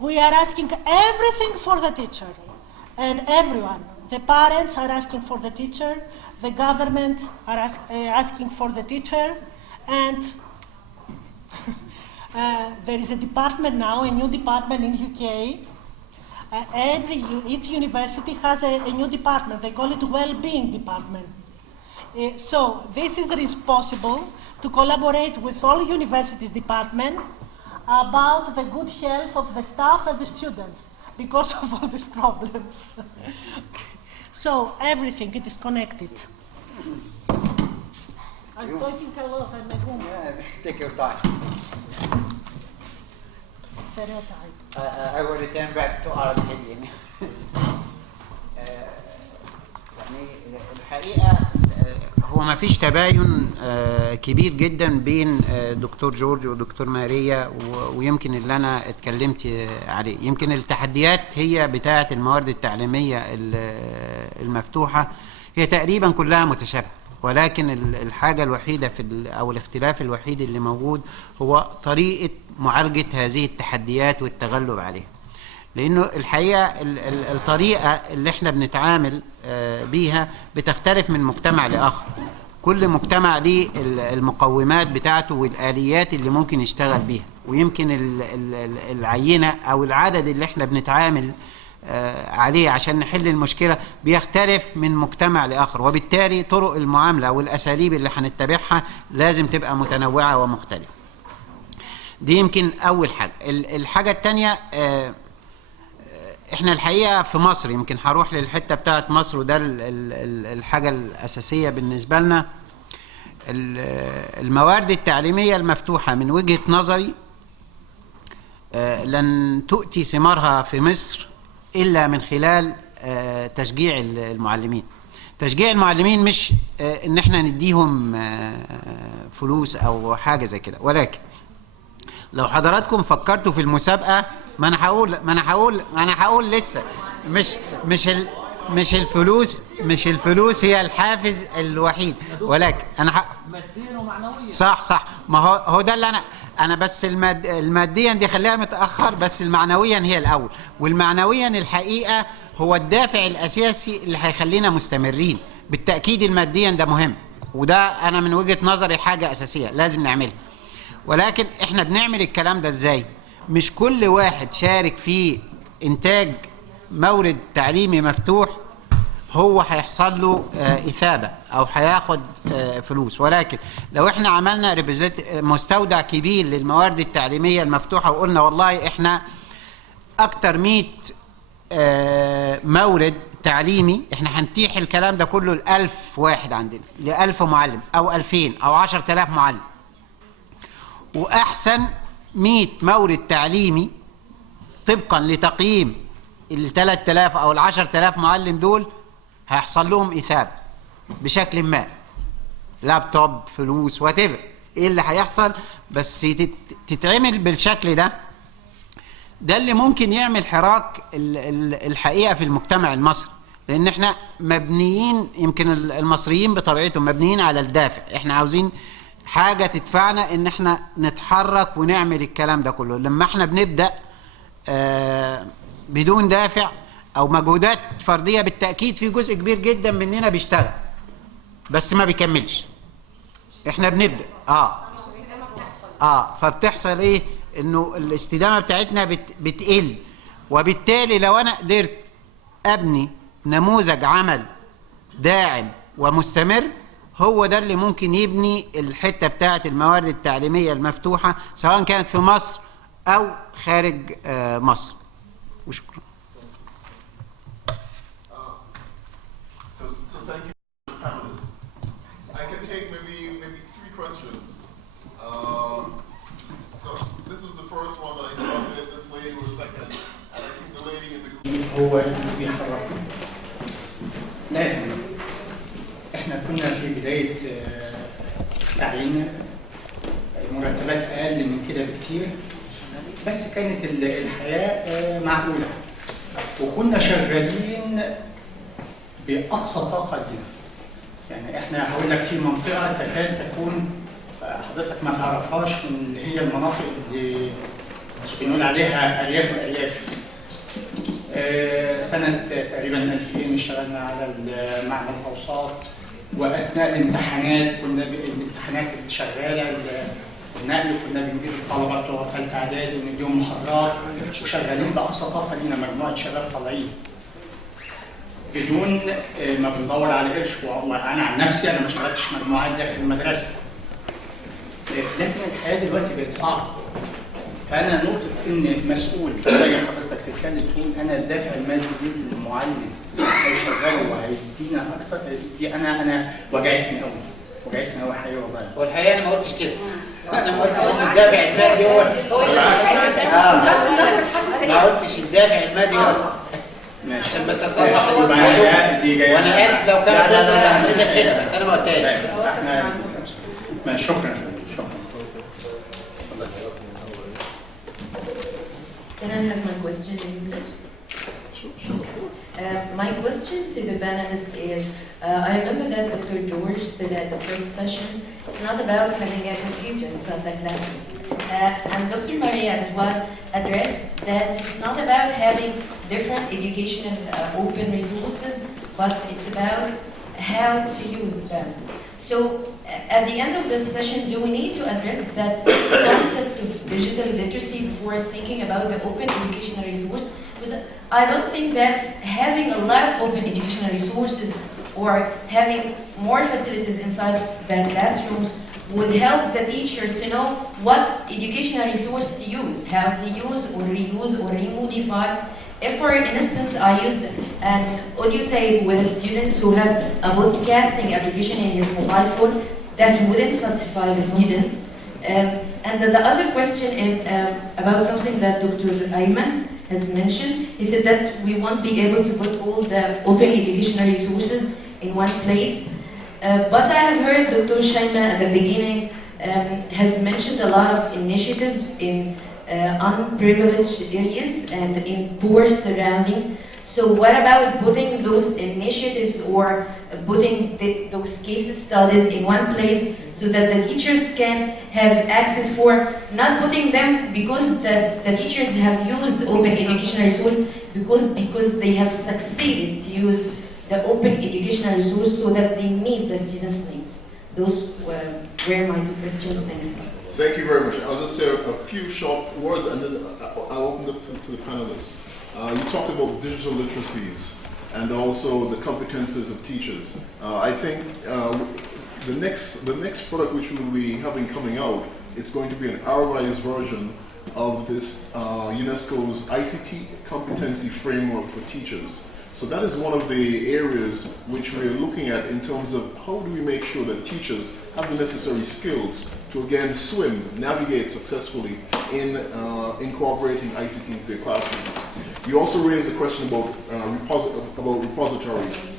we are asking everything for the teacher. And everyone. The parents are asking for the teacher. The government are asking for the teacher. And there is a department now, a new department in UK. Each university has a new department. They call it well-being department. So this is possible to collaborate with all universities department about the good health of the staff and the students because of all these problems. Okay. So everything, it is connected. I'm talking a lot, I'm a woman. Yeah, take your time. Stereotype. I will return back to Arab again. يعني الحقيقة هو ما فيش تباين كبير جدا بين دكتور جورج ودكتور ماريا ويمكن اللي أنا اتكلمت عليه. يمكن التحديات هي بتاعة الموارد التعليمية المفتوحة هي تقريبا كلها متشابهة، ولكن الحاجة الوحيدة أو الاختلاف الوحيد اللي موجود هو طريقة معالجة هذه التحديات والتغلب عليها. لأنه الحقيقة الطريقة اللي احنا بنتعامل بيها بتختلف من مجتمع لآخر. كل مجتمع ليه المقومات بتاعته والآليات اللي ممكن يشتغل بيها، ويمكن العينة أو العدد اللي احنا بنتعامل عليه عشان نحل المشكلة بيختلف من مجتمع لآخر، وبالتالي طرق المعاملة والأساليب اللي هنتبعها لازم تبقى متنوعة ومختلفة. دي يمكن أول حاجة. الحاجة التانية، احنا الحقيقة في مصر، يمكن هروح للحتة بتاعت مصر وده الحاجة الأساسية بالنسبة لنا. الموارد التعليمية المفتوحة من وجهة نظري لن تؤتي ثمارها في مصر إلا من خلال تشجيع المعلمين. تشجيع المعلمين مش ان احنا نديهم فلوس او حاجة زي كده، ولكن لو حضراتكم فكرتوا في المسابقة، ما انا هقول لسه مش الفلوس هي الحافز الوحيد، ولكن انا ماديا ومعنويا. صح. ما هو ده اللي انا بس الماديا دي خليها متأخر، بس المعنويا هي الاول. والمعنويا الحقيقة هو الدافع الاساسي اللي هيخلينا مستمرين. بالتأكيد الماديا ده مهم، وده انا من وجهة نظري حاجة اساسية لازم نعملها، ولكن احنا بنعمل الكلام ده ازاي؟ مش كل واحد شارك في انتاج مورد تعليمي مفتوح هو هيحصل له إثابة أو هياخد فلوس، ولكن لو احنا عملنا مستودع كبير للموارد التعليمية المفتوحة وقلنا والله احنا أكتر 100 مورد تعليمي، احنا هنتيح الكلام ده كله ل1000 واحد عندنا، ل1000 معلم أو 2000 أو 10000 معلم، وأحسن 100 مورد تعليمي طبقا لتقييم ال 3000 أو ال 10000 معلم دول هيحصل لهم إثابة بشكل ما، لابتوب، فلوس، whatever إيه اللي هيحصل، بس تتعمل بالشكل ده. ده اللي ممكن يعمل حراك الحقيقة في المجتمع المصري، لأن احنا مبنيين، يمكن المصريين بطبيعتهم مبنيين على الدافع. احنا عاوزين حاجة تدفعنا ان احنا نتحرك ونعمل الكلام ده كله. لما احنا بنبدأ بدون دافع او مجهودات فردية، بالتأكيد في جزء كبير جدا مننا بيشتغل بس ما بيكملش. احنا بنبدأ فبتحصل ايه؟ انه الاستدامة بتاعتنا بتقل، وبالتالي لو انا قدرت ابني نموذج عمل داعم ومستمر، هو ده اللي ممكن يبني الحتة بتاعة الموارد التعليمية المفتوحة، سواء كانت في مصر أو خارج مصر. وشكرا. So thank you, panelists. I can take maybe 3 questions. So this was the first one that I saw. This lady was second, and I think the lady in the group. هو اللي بيخرجنا. لكن احنا كنا في بداية تعليمنا مرتبات أقل من كده بكتير، بس كانت الحياة معقولة، وكنا شغالين بأقصى طاقة لنا. يعني احنا هقول لك في منطقة تكاد تكون حضرتك ما تعرفهاش، من اللي هي المناطق اللي بنقول عليها أرياف وأرياف. سنة تقريبا 2000 اشتغلنا على معمل الأوساط، وأثناء الامتحانات كنا الامتحانات اللي شغالة النقل كنا بنجيب الطلبة بتوع ثالثة إعدادي ونديهم محاضرات، وشغالين بأقصى طاقة لينا، مجموعة شباب طالعين بدون ما بندور على قرش. وأنا عن نفسي أنا ما اشتغلتش مجموعات داخل المدرسة، لكن الحياة دلوقتي بقت صعبة. فأنا نقطة إن مسؤول زي حضرتك تتكلم تقول أنا الدافع المادي للمعلم هيشغله وهيدينا أكتر، دي أنا وجعتني قوي حقيقي والله. والحقيقة أنا ما قلتش كده. أنا ما قلتش إن الدافع المادي هو ما قلتش الدافع المادي هو. عشان بس أصلح الموضوع، وأنا آسف لو كان قصدي حضرتك كده، بس أنا ما قلتهاش. شكرا. Can I have my question in English? My question to the panelists is, I remember that Dr. George said at the first session, it's not about having a computer inside the classroom. And Dr. Maria as well addressed that it's not about having different educational open resources, but it's about how to use them. So at the end of this session, do we need to address that concept of digital literacy before thinking about the open educational resource? Because I don't think that having a lot of open educational resources or having more facilities inside the classrooms would help the teacher to know what educational resource to use, how to use or reuse or remodify. If, for instance, I used an audio tape with a student who had a podcasting application in his mobile phone, that wouldn't satisfy the student. And the other question is about something that Dr. Ayman has mentioned. He said that we won't be able to put all the open educational resources in one place. But I have heard Dr. Shaima at the beginning has mentioned a lot of initiatives in unprivileged areas and in poor surroundings. So what about putting those initiatives or putting those case studies in one place so that the teachers can have access for, not putting them because the teachers have used open educational resource, because they have succeeded to use the open educational resource so that they meet the students' needs. Those were my 2 questions. Thanks. Thank you very much. I'll just say a few short words and then I'll open up to the panelists. You talked about digital literacies and also the competences of teachers. I think the next product which we'll be having coming out, it's going to be an Arabized version of this UNESCO's ICT competency framework for teachers. So that is one of the areas which we're looking at in terms of how do we make sure that teachers have the necessary skills to again swim, navigate successfully in incorporating ICT into their classrooms. You also raised the question about repositories.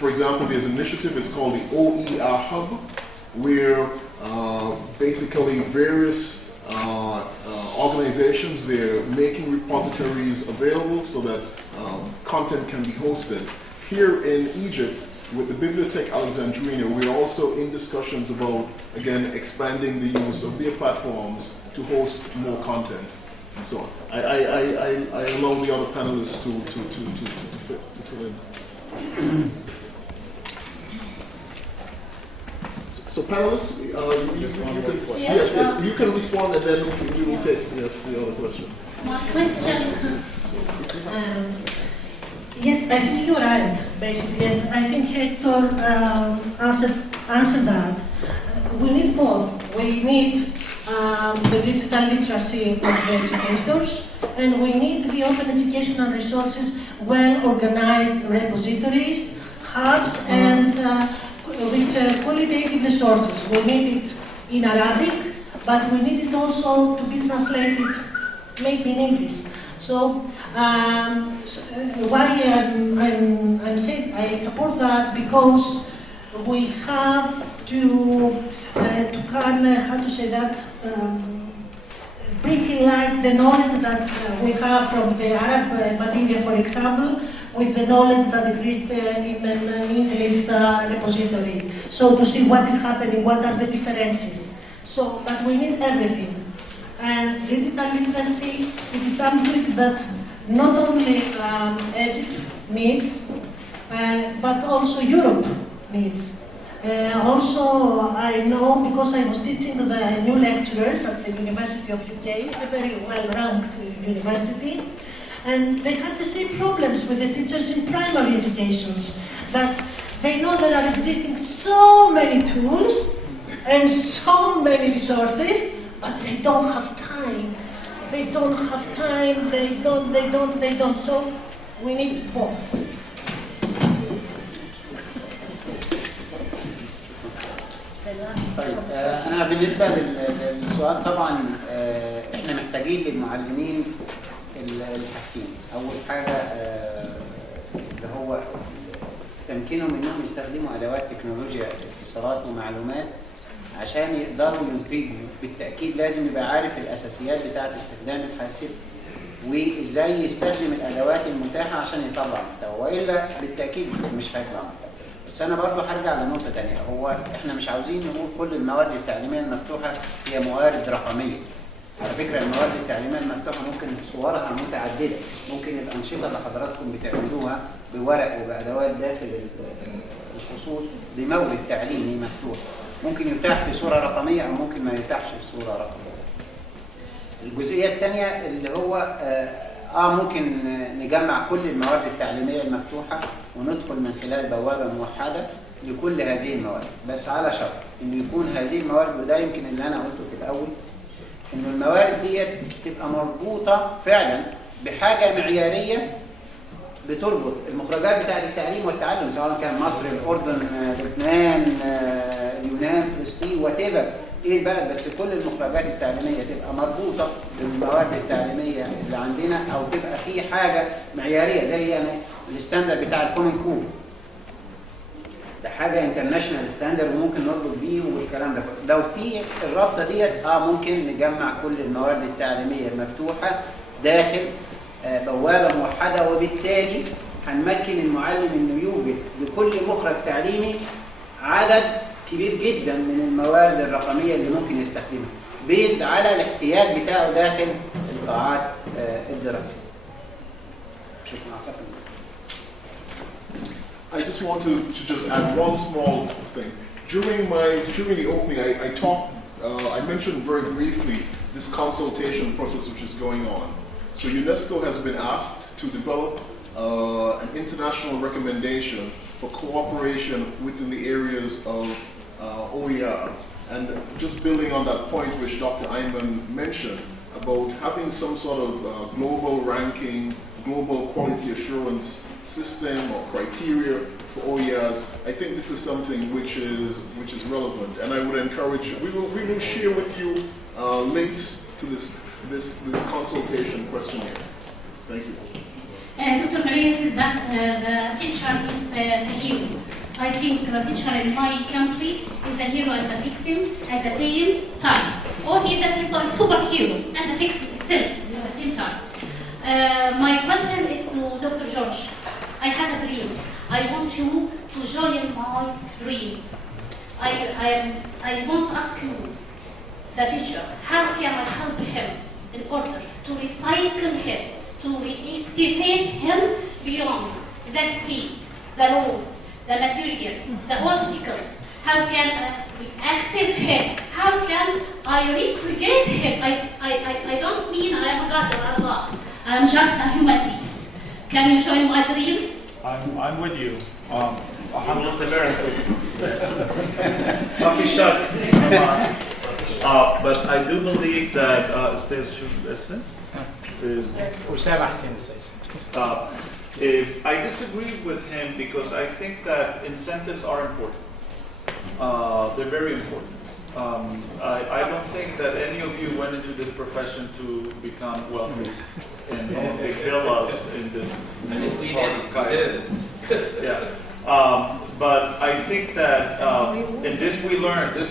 For example, there's an initiative, it's called the OER Hub, where basically various organizations, they're making repositories available so that content can be hosted. Here in Egypt, with the Bibliothèque Alexandrina, we're also in discussions about, again, expanding the use of their platforms to host more content and so on. I allow the other panelists to fill in. So panelists, you can respond and then we will take the other question. My question. Yes, I think you're right, basically, and I think Hector answered that. We need both. We need the digital literacy of the educators, and we need the open educational resources, well-organized repositories, hubs, and with qualitative resources. We need it in Arabic, but we need it also to be translated maybe in English. So why I'm saying I support that, because we have to bring in light the knowledge that we have from the Arab material, for example, with the knowledge that exists in an English repository. So to see what is happening, what are the differences. So, but we need everything. And digital literacy is something that not only Egypt needs, but also Europe needs. Also, I know, because I was teaching to the new lecturers at the University of UK, a very well-ranked university, and they had the same problems with the teachers in primary education, that they know there are existing so many tools and so many resources, but they don't have time. They don't have time, they don't. So we need both. طيب أنا بالنسبة للسؤال طبعا إحنا محتاجين للمعلمين الحاجتين. أول حاجة اللي هو تمكينهم إنهم يستخدموا أدوات تكنولوجيا اتصالات ومعلومات عشان يقدروا ينتجوا. بالتأكيد لازم يبقى عارف الأساسيات بتاعة استخدام الحاسب وإزاي يستخدم الأدوات المتاحة عشان يطلع محتوى، وإلا بالتأكيد مش هيطلع محتوى. بس أنا برضو هرجع لنقطة تانية، هو إحنا مش عاوزين نقول كل المواد التعليمية المفتوحة هي موارد رقمية. على فكرة المواد التعليمية المفتوحة ممكن صورها متعددة، ممكن الأنشطة اللي حضراتكم بتعملوها بورق وبأدوات داخل الفصول بمورد تعليمي مفتوح، ممكن يتاح في صورة رقمية أو ممكن ما يتاحش في صورة رقمية. الجزئية الثانية اللي هو ممكن نجمع كل المواد التعليمية المفتوحة وندخل من خلال بوابة موحدة لكل هذه المواد، بس على شرط إنه يكون هذه الموارد، وده يمكن اللي أنا قلته في الأول، إنه الموارد دي تبقى مربوطة فعلا بحاجة معيارية بتربط المخرجات بتاعة التعليم والتعلم، سواء كان مصر، الأردن، لبنان، اليونان، فلسطين، whatever ايه البلد، بس كل المخرجات التعليمية تبقى مربوطة بالمواد التعليمية اللي عندنا، أو تبقى في حاجة معيارية زي يعني الستاندرد بتاع الكومن كور، ده حاجة انترناشونال ستاندرد وممكن نربط بيه والكلام ده. لو في الرابطة ديت ممكن نجمع كل المواد التعليمية المفتوحة داخل بوابة موحدة، وبالتالي هنمكن المعلم انه يوجد لكل مخرج تعليمي عدد كبير جدا من الموارد الرقمية اللي ممكن يستخدمها بيزد على الاحتياج بتاعه داخل القاعات الدراسية. شكرا. I just want to just add one small thing. During the opening, I mentioned very briefly this consultation process which is going on. So UNESCO has been asked to develop an international recommendation for cooperation within the areas of OER. And just building on that point which Dr. Ayman mentioned about having some sort of global ranking global quality assurance system or criteria for OERs, I think this is something which is relevant, and I would encourage. We will share with you links to this consultation questionnaire. Thank you. Dr. Maria said that the teacher is the hero. I think the teacher in my country is the hero and the victim at the same time. Or he is a superhero and the victim still at the same time. My question is to Dr. George. I have a dream. I want you to join my dream. I want to ask you, the teacher, how can I help him in order to recycle him, to reactivate him beyond the state, the laws, the materials, the obstacles? How can we active him? How can I recreate him? I don't mean I am a God or Allah. I am just a human being. Can you join my dream? I'm with you. 100%. But I do believe that I disagree with him because I think that incentives are important. They're very important. I don't think that any of you went into this profession to become wealthy and own big villas in this part of Cairo. Yeah. But I think that, and this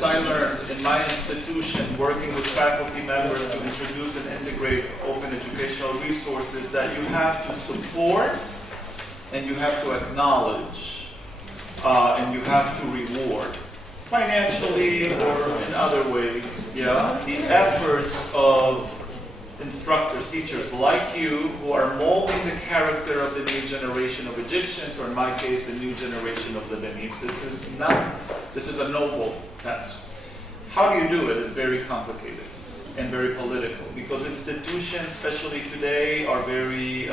I learned in my institution, working with faculty members to introduce and integrate open educational resources, that you have to support and you have to acknowledge and you have to reward, financially or in other ways, yeah, the efforts of instructors, teachers like you who are molding the character of the new generation of Egyptians, or in my case, the new generation of Lebanese. This is a noble task. How do you do it is very complicated and very political, because institutions, especially today, are very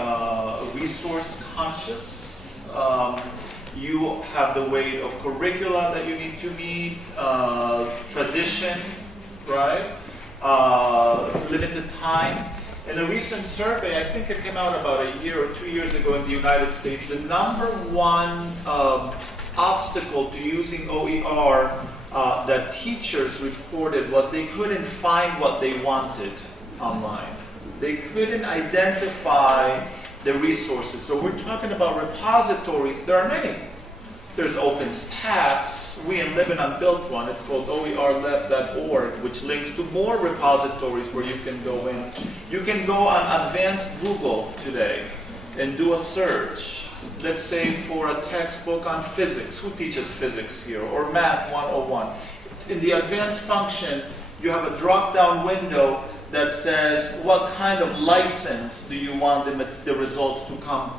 resource conscious. You have the weight of curricula that you need to meet, tradition, right? Limited time. In a recent survey, I think it came out about a year or 2 years ago in the United States, the number one obstacle to using OER that teachers reported was they couldn't find what they wanted online. They couldn't identify the resources. So we're talking about repositories. There are many. There's OpenStax. We in Lebanon built one. It's called oerlab.org, which links to more repositories where you can go in. You can go on advanced Google today and do a search. Let's say for a textbook on physics. Who teaches physics here? Or Math 101. In the advanced function, you have a drop-down window that says what kind of license do you want the results to come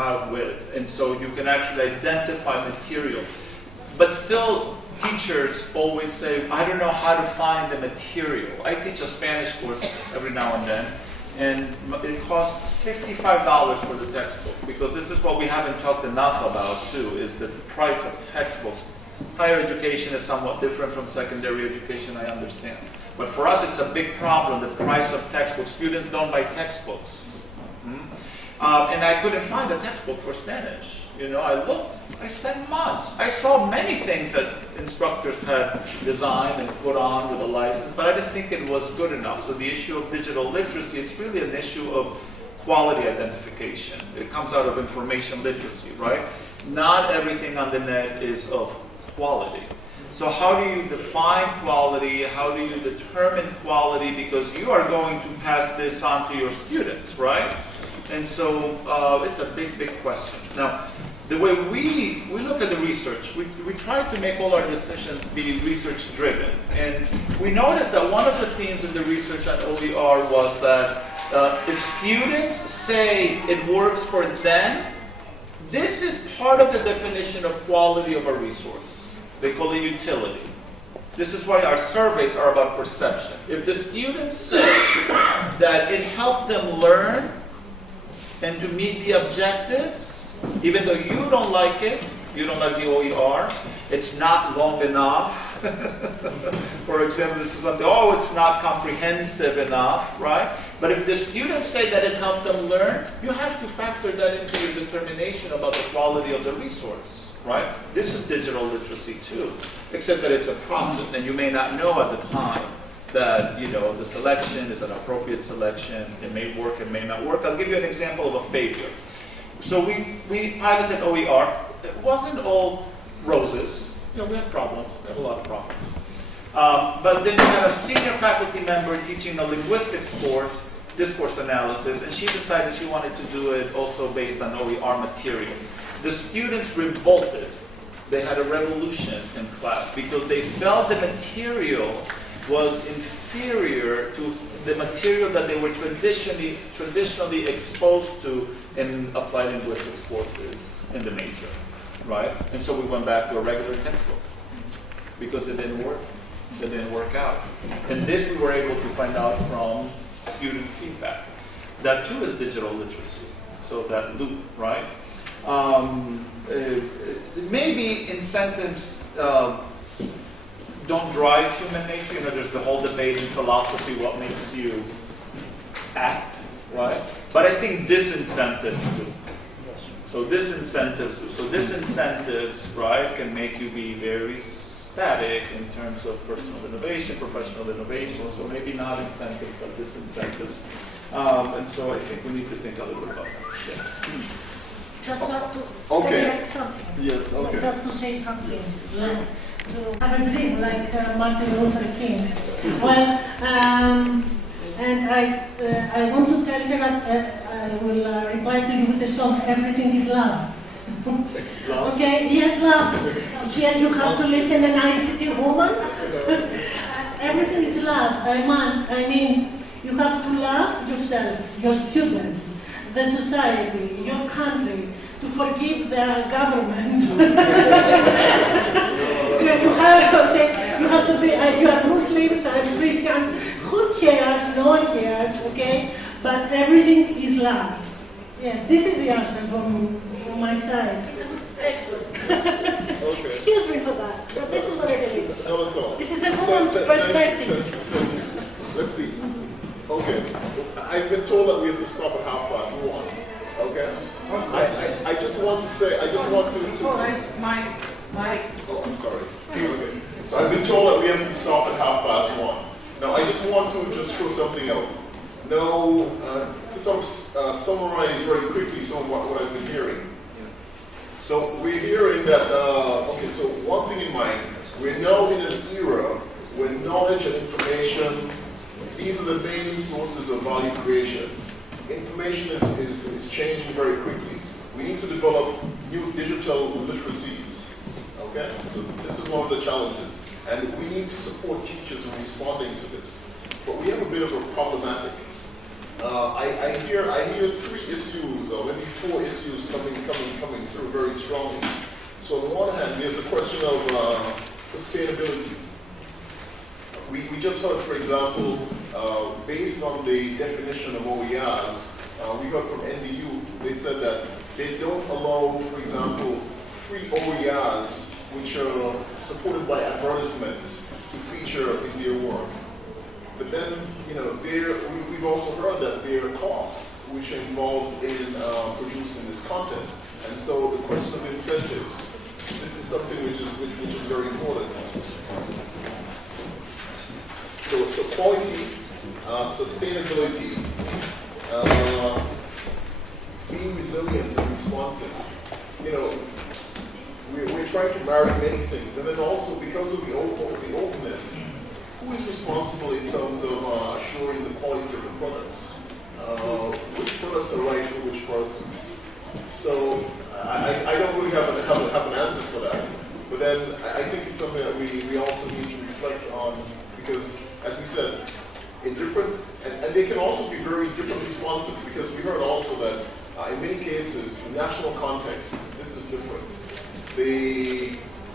out with. And so you can actually identify material. But still, teachers always say, I don't know how to find the material. I teach a Spanish course every now and then, and it costs $55 for the textbook, because this is what we haven't talked enough about too, is the price of textbooks. Higher education is somewhat different from secondary education, I understand. But for us, it's a big problem, the price of textbooks. Students don't buy textbooks. And I couldn't find a textbook for Spanish. You know, I looked, I spent months. I saw many things that instructors had designed and put on with a license, but I didn't think it was good enough. So the issue of digital literacy, it's really an issue of quality identification. It comes out of information literacy, right? Not everything on the net is of quality. So how do you define quality? How do you determine quality? Because you are going to pass this on to your students, right? And so it's a big, big question. Now, the way we look at the research, we try to make all our decisions be research-driven. And we noticed that one of the themes in the research on OER was that if students say it works for them, this is part of the definition of quality of a resource. They call it utility. This is why our surveys are about perception. If the students say that it helped them learn and to meet the objectives, even though you don't like it, you don't like the OER, it's not long enough. For example, this is something, oh, it's not comprehensive enough, right? But if the students say that it helped them learn, you have to factor that into your determination about the quality of the resource, right? This is digital literacy too, except that it's a process, and you may not know at the time that, you know, the selection is an appropriate selection. It may work, it may not work. I'll give you an example of a failure. So we piloted OER. It wasn't all roses. You know, we had problems. We had a lot of problems. But then we had a senior faculty member teaching a linguistics course, discourse analysis, and she decided she wanted to do it also based on OER material. The students revolted. They had a revolution in class because they felt the material was inferior to the material that they were traditionally exposed to in applied linguistics courses in the major, right? And so we went back to a regular textbook because it didn't work. It didn't work out. And this we were able to find out from student feedback. That too is digital literacy. So that loop, right? Maybe incentives don't drive human nature. You know, there's the whole debate in philosophy, what makes you act, right? But I think disincentives do. So disincentives, right, can make you be very static in terms of personal innovation, professional innovation. So maybe not incentives, but disincentives. And so I think we need to think a little bit about that. Yeah. Just to Okay. ask something. Yes, okay. Just to say something. To have a dream like Martin Luther King. Well, and I want to tell you that I will reply to you with a song, Everything is Love. Okay, yes, love. Here you have to listen an ICT woman. Everything is love, Ayman. I mean, you have to love yourself, your students, the society, your country, to forgive the government. You have to be, you are Muslims and Christian, who cares, no one cares, okay? But everything is love. Yes, this is the answer from my side. Okay. Excuse me for that, but this is what it is. Not at all. This is a woman's perspective. Thank you. Let's see. Okay. I've been told that we have to stop at 1:30. Okay? I just want to say, I just want to... Oh, I'm sorry. Okay. So I've been told that we have to stop at 1:30. Now, I just want to just throw something out. Now, to summarize very quickly some of what I've been hearing. So we're hearing that, okay, so one thing in mind, we're now in an era where knowledge and information, these are the main sources of value creation. Information is changing very quickly. We need to develop new digital literacies, okay? So this is one of the challenges. And we need to support teachers in responding to this. But we have a bit of a problematic. I hear 3 issues, or maybe 4 issues coming through very strongly. So on the one hand, there's the question of sustainability. We just heard, for example, based on the definition of OERs, we heard from NDU, they said that they don't allow, for example, free OERs which are supported by advertisements to feature in their work. But then, you know, we've also heard that there are costs which are involved in producing this content. And so the question of incentives, this is something which is very important. So quality, sustainability, being resilient and responsive. You know, we're trying to marry many things. And then also because of the openness, who is responsible in terms of assuring the quality of the products? Which products are right for which persons? So I don't really have an answer for that. But then I think it's something that we also need to reflect on, because as we said, in different, and they can also be very different responses, because we heard also that in many cases, in national context, this is different.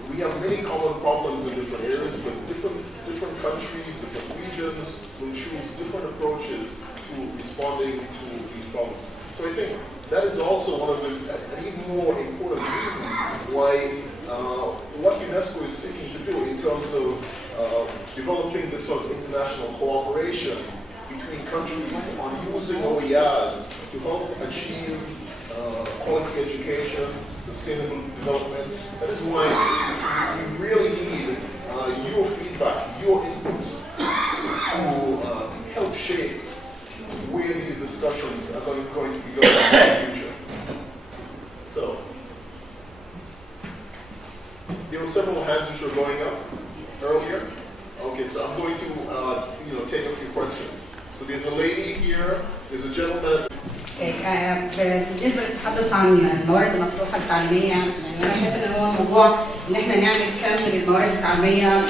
We have many common problems in different areas, but different countries, different regions will choose different approaches to responding to these problems. So I think that is also one of an even more important reason why what UNESCO is seeking to do in terms of developing this sort of international cooperation between countries on using OERs to help achieve quality education, sustainable development. That is why we really need your feedback, your inputs to help shape where these discussions are going to be going in the future. So, there were several hands which were going up earlier. Okay, so I'm going to take a few questions. So there's a lady here, there's a gentleman. بالنسبه للتحدث عن الموارد المفتوحه التعليميه، انا شايف ان هو موضوع ان احنا نعمل كم للموارد التعليميه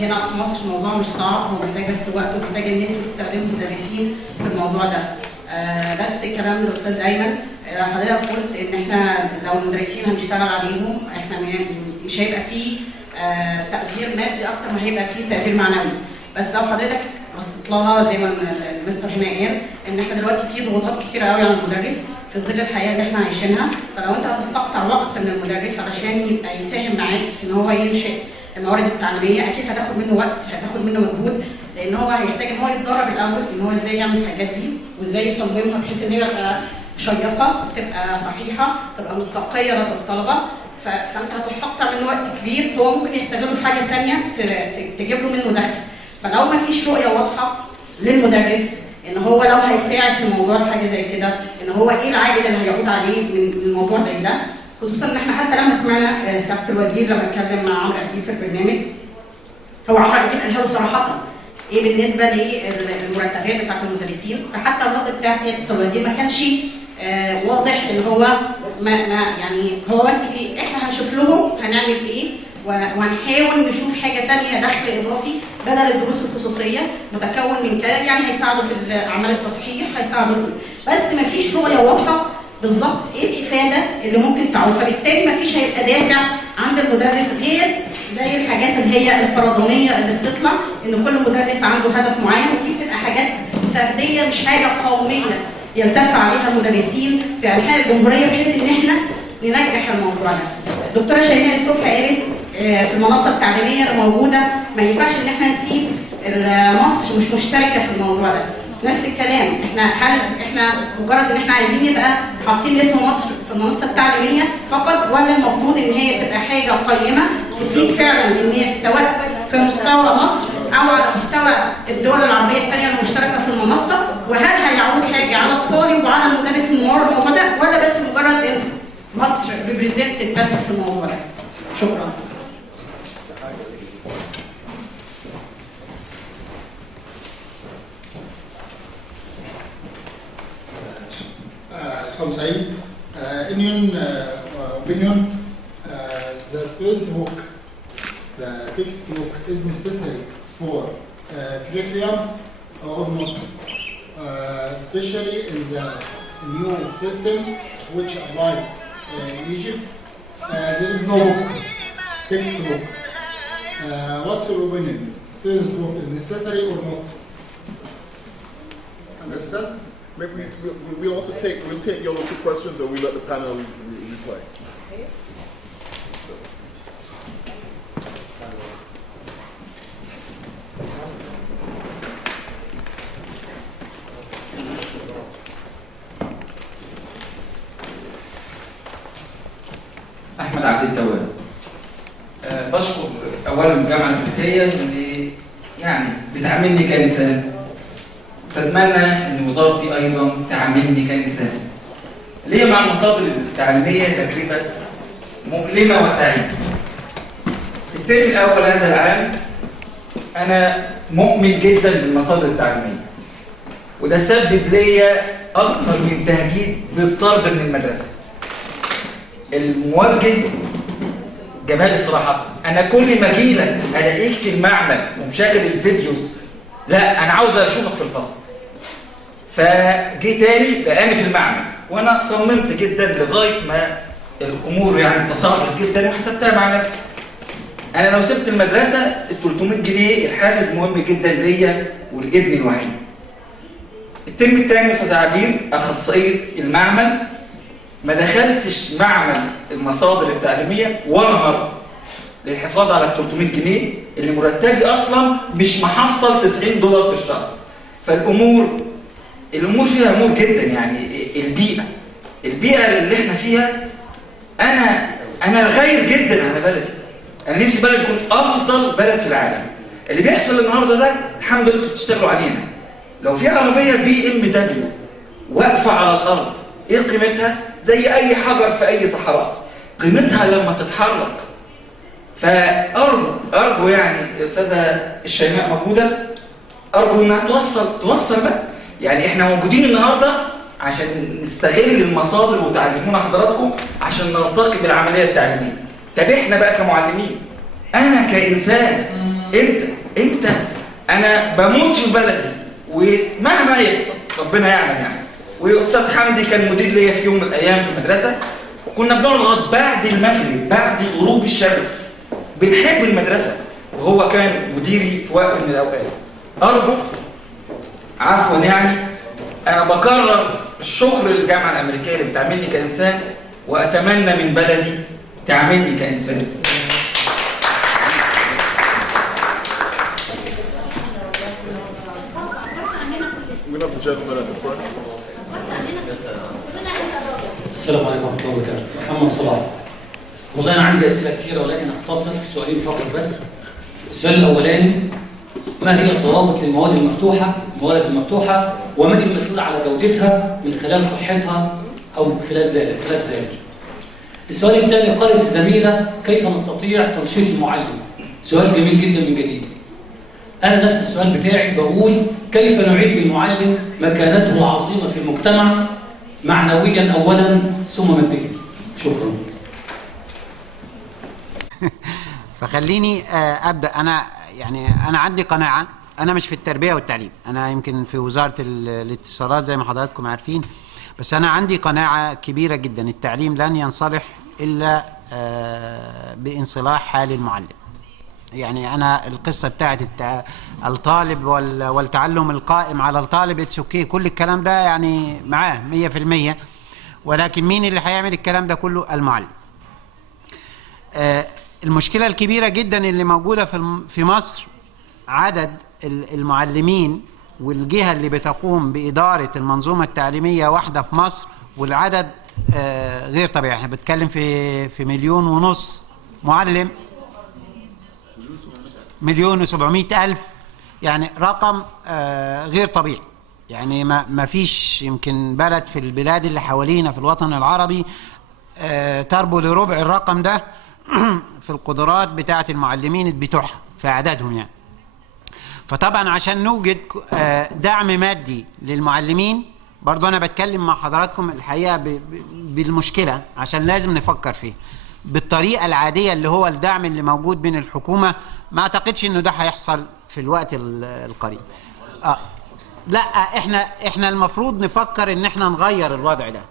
هنا في مصر الموضوع مش صعب، هو محتاج بس وقت ومحتاج ان انتوا تستخدموا مدرسين في الموضوع ده. بس كلام الاستاذ ايمن، حضرتك قلت ان احنا لو المدرسين هنشتغل عليهم احنا مش هيبقى فيه تقدير مادي اكتر ما هيبقى فيه تقدير معنوي. بس لو حضرتك بصيت لها زي ما المستر هنا قال ان احنا دلوقتي في ضغوطات كتيره قوي على المدرس في ظل الحياه اللي احنا عايشينها، فلو انت هتستقطع وقت من المدرس علشان يبقى يساهم معاك ان هو ينشئ الموارد التعليميه، اكيد هتاخد منه وقت، هتاخد منه مجهود، لان هو هيحتاج ان هو يتدرب الاول ان هو ازاي يعمل الحاجات دي وازاي يصممها بحيث ان هي تبقى شيقه، تبقى صحيحه، تبقى مصداقيه لدى الطلبه. فانت هتستقطع منه وقت كبير هو ممكن يستغله في حاجه ثانيه تجيب له منه دخل. فلو ما فيش رؤيه واضحه للمدرس ان هو لو هيساعد في الموضوع حاجه زي كده، ان هو ايه العائد اللي هيعود عليه من الموضوع زي ده، خصوصا ان احنا حتى لما سمعنا سياده الوزير لما اتكلم مع عمرو اديب في البرنامج، هو عمرو اديب قالها له صراحه ايه بالنسبه للمرتبات بتاعت المدرسين، فحتى الرد بتاع سياده الوزير ما كانش واضح ان هو ما يعني هو بس ايه احنا هنشوف لهم هنعمل ايه وهنحاول نشوف حاجه ثانيه دخل اضافي بدل الدروس الخصوصيه متكون من كده، يعني هيساعدوا في اعمال التصحيح، هيساعدوا بس ما فيش رؤيه واضحه بالظبط ايه الافاده اللي ممكن تعود، فبالتالي ما فيش هيبقى دافع عند المدرس غير زي الحاجات اللي هي الفرضانيه اللي بتطلع ان كل مدرس عنده هدف معين، وفي بتبقى حاجات فرديه مش حاجه قوميه يرتفع عليها المدرسين في انحاء الجمهوريه بحيث ان احنا ننجح الموضوع ده. الدكتوره شيماء الصبح قالت في المنصه التعليميه اللي موجوده ما ينفعش ان احنا نسيب مصر مش مشتركه في الموضوع ده. نفس الكلام، هل احنا مجرد ان احنا عايزين نبقى حاطين اسم مصر في المنصه التعليميه فقط، ولا المفروض ان هي تبقى حاجه قيمه تفيد فعلا الناس سواء في مستوى مصر او على مستوى الدول العربيه الثانيه المشتركه في المنصه، وهل هيعود حاجه على الطالب وعلى المدرس من ورا الموضوع ده، ولا بس مجرد ان مصر ريبريزنتد بس في الموضوع ده؟ شكرا. Some say, in your opinion, the student book, the textbook is necessary for curriculum or not, especially in the new system which applied in Egypt. There is no textbook. What's your opinion? Student book is necessary or not? Understand? Maybe we'll also we'll take your two questions and we'll let the panel reply. So. أحمد عبد التواب. بشكر أولا الجامعة الأمريكية اللي يعني بتعاملني كإنسان. تتمنى ان وزارتي ايضا تعاملني كانسان. ليا مع المصادر التعليميه تجربه مؤلمه وسعيده. في الترم الاول هذا العام انا مؤمن جدا بالمصادر التعليميه، وده سبب ليا اكثر من تهديد بالطرد من المدرسه. الموجه جابها لي صراحه، انا كل ما اجي لك الاقيك في المعمل ومشغل الفيديوز، لا انا عاوز اشوفك في الفصل. فجي تاني لقاني في المعمل، وانا صممت جدا لغايه ما الامور يعني تصاعدت جدا وحسبتها مع نفسي. انا لو سبت المدرسه ال 300 جنيه الحافز مهم جدا ليا ولابني الوحيد. ال الترم الثاني استاذ عبير اخصائيه المعمل، ما دخلتش معمل المصادر التعليميه ولا مره للحفاظ على ال 300 جنيه اللي مرتبي اصلا مش محصل $90 في الشهر. فالامور فيها امور جدا. يعني البيئه اللي احنا فيها، انا غير جدا على بلدي. انا نفسي بلد تكون افضل بلد في العالم. اللي بيحصل النهارده ده الحمد لله انتوا بتشتغلوا علينا. لو في عربيه BMW واقفه على الارض، ايه قيمتها؟ زي اي حجر في اي صحراء، قيمتها لما تتحرك. فارجو يعني استاذه الشيماء موجوده، ارجو انها توصل بقى. يعني احنا موجودين النهارده عشان نستغل المصادر وتعلمونا حضراتكم عشان نرتقي بالعمليه التعليميه. طب احنا بقى كمعلمين، انا كانسان، انت انا بموت في بلدي ومهما يحصل ربنا يعلم يعني. واستاذ حمدي كان مدير ليا في يوم من الايام في المدرسه، كنا بنقعد لغايه بعد المغرب بعد غروب الشمس بنحب المدرسه، وهو كان مديري في وقت من الاوقات. ارجو عفوا يعني انا بكرر الشكر للجامعه الامريكيه اللي بتعاملني كانسان، واتمنى من بلدي تعاملني كانسان. السلام عليكم ورحمه الله وبركاته. محمد صلاح. والله انا عندي اسئله كثيره ولكن اختصر في سؤالين فقط بس. السؤال الاولاني: ما هي الضوابط للمواد المفتوحه ومن المسؤول على جودتها من خلال صحتها او خلال ذلك؟ السؤال الثاني: قالت الزميله كيف نستطيع تنشيط المعلم؟ سؤال جميل جدا من جديد. انا نفس السؤال بتاعي، بقول كيف نعيد للمعلم مكانته العظيمه في المجتمع معنويا اولا ثم ماديا؟ شكرا. فخليني ابدا. انا عندي قناعه، انا مش في التربيه والتعليم، انا يمكن في وزاره الاتصالات زي ما حضراتكم عارفين، بس انا عندي قناعه كبيره جدا: التعليم لن ينصلح الا بانصلاح حال المعلم. يعني انا القصه بتاعت الطالب والتعلم القائم على الطالب اتس اوكي، كل الكلام ده يعني معاه 100%، ولكن مين اللي هيعمل الكلام ده كله؟ المعلم. المشكله الكبيره جدا اللي موجوده في مصر عدد المعلمين والجهه اللي بتقوم باداره المنظومه التعليميه واحده في مصر، والعدد غير طبيعي. احنا بنتكلم في 1.5 مليون معلم، 1,700,000، يعني رقم غير طبيعي. يعني ما فيش يمكن بلد في البلاد اللي حوالينا في الوطن العربي تربو لربع الرقم ده في القدرات بتاعه المعلمين بتوعها في اعدادهم يعني. فطبعا عشان نوجد دعم مادي للمعلمين، برضو انا بتكلم مع حضراتكم الحقيقه بالمشكله عشان لازم نفكر فيه بالطريقه العاديه اللي هو الدعم اللي موجود من الحكومه. ما اعتقدش انه ده هيحصل في الوقت القريب. لا، احنا المفروض نفكر ان احنا نغير الوضع ده،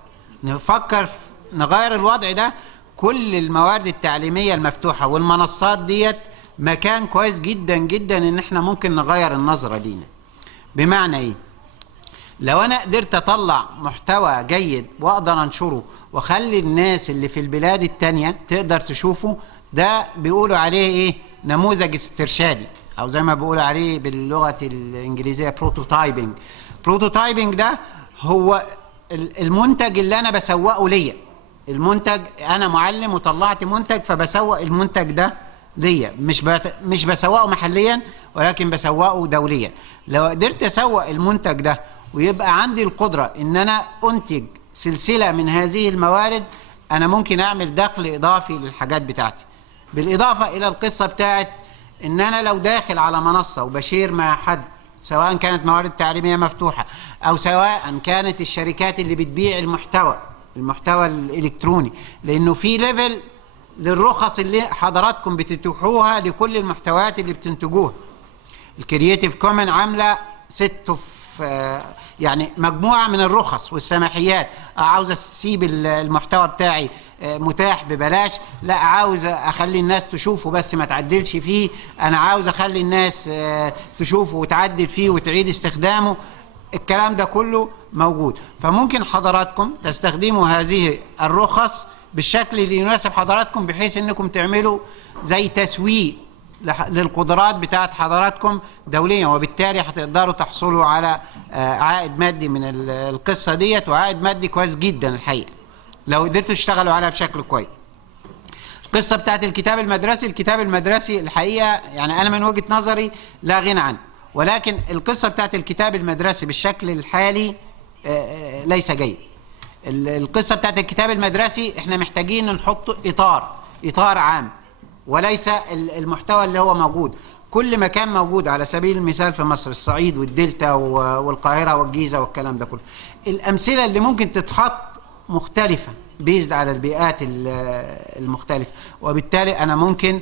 نغير الوضع ده. كل الموارد التعليميه المفتوحه والمنصات ديت مكان كويس جدا جدا ان احنا ممكن نغير النظره لينا. بمعنى ايه؟ لو انا قدرت اطلع محتوى جيد واقدر انشره واخلي الناس اللي في البلاد التانية تقدر تشوفه، ده بيقولوا عليه ايه؟ نموذج استرشادي، او زي ما بيقولوا عليه باللغه الانجليزيه بروتوتايبنج. بروتوتايبنج ده هو المنتج اللي انا بسوقه ليا. المنتج، انا معلم وطلعت منتج فبسوق المنتج ده ليا، مش بسوقه محليا ولكن بسوقه دوليا. لو قدرت اسوق المنتج ده ويبقى عندي القدره ان انا انتج سلسله من هذه الموارد، انا ممكن اعمل دخل اضافي للحاجات بتاعتي. بالاضافه الى القصه بتاعت ان انا لو داخل على منصه وبشير مع حد، سواء كانت موارد تعليميه مفتوحه او سواء كانت الشركات اللي بتبيع المحتوى الالكتروني، لانه في ليفل للرخص اللي حضراتكم بتتيحوها لكل المحتويات اللي بتنتجوها. الكرييتيف كومن عامله يعني مجموعه من الرخص والسماحيات. عاوز اسيب المحتوى بتاعي متاح ببلاش، لا عاوز اخلي الناس تشوفه بس ما تعدلش فيه، انا عاوز اخلي الناس تشوفه وتعدل فيه وتعيد استخدامه. الكلام ده كله موجود. فممكن حضراتكم تستخدموا هذه الرخص بالشكل اللي يناسب حضراتكم، بحيث انكم تعملوا زي تسويق للقدرات بتاعت حضراتكم دوليا، وبالتالي هتقدروا تحصلوا على عائد مادي من القصة ديت، وعائد مادي كويس جدا الحقيقة لو قدرتوا تشتغلوا عليها بشكل كويس. القصة بتاعت الكتاب المدرسي، الكتاب المدرسي الحقيقة يعني أنا من وجهة نظري لا غنى عنه، ولكن القصة بتاعت الكتاب المدرسي بالشكل الحالي ليس جيد. القصة بتاعت الكتاب المدرسي احنا محتاجين نحط إطار عام، وليس المحتوى اللي هو موجود. كل مكان موجود على سبيل المثال في مصر، الصعيد والدلتا والقاهرة والجيزة والكلام ده كله. الأمثلة اللي ممكن تتحط مختلفة بيزد على البيئات المختلفة، وبالتالي أنا ممكن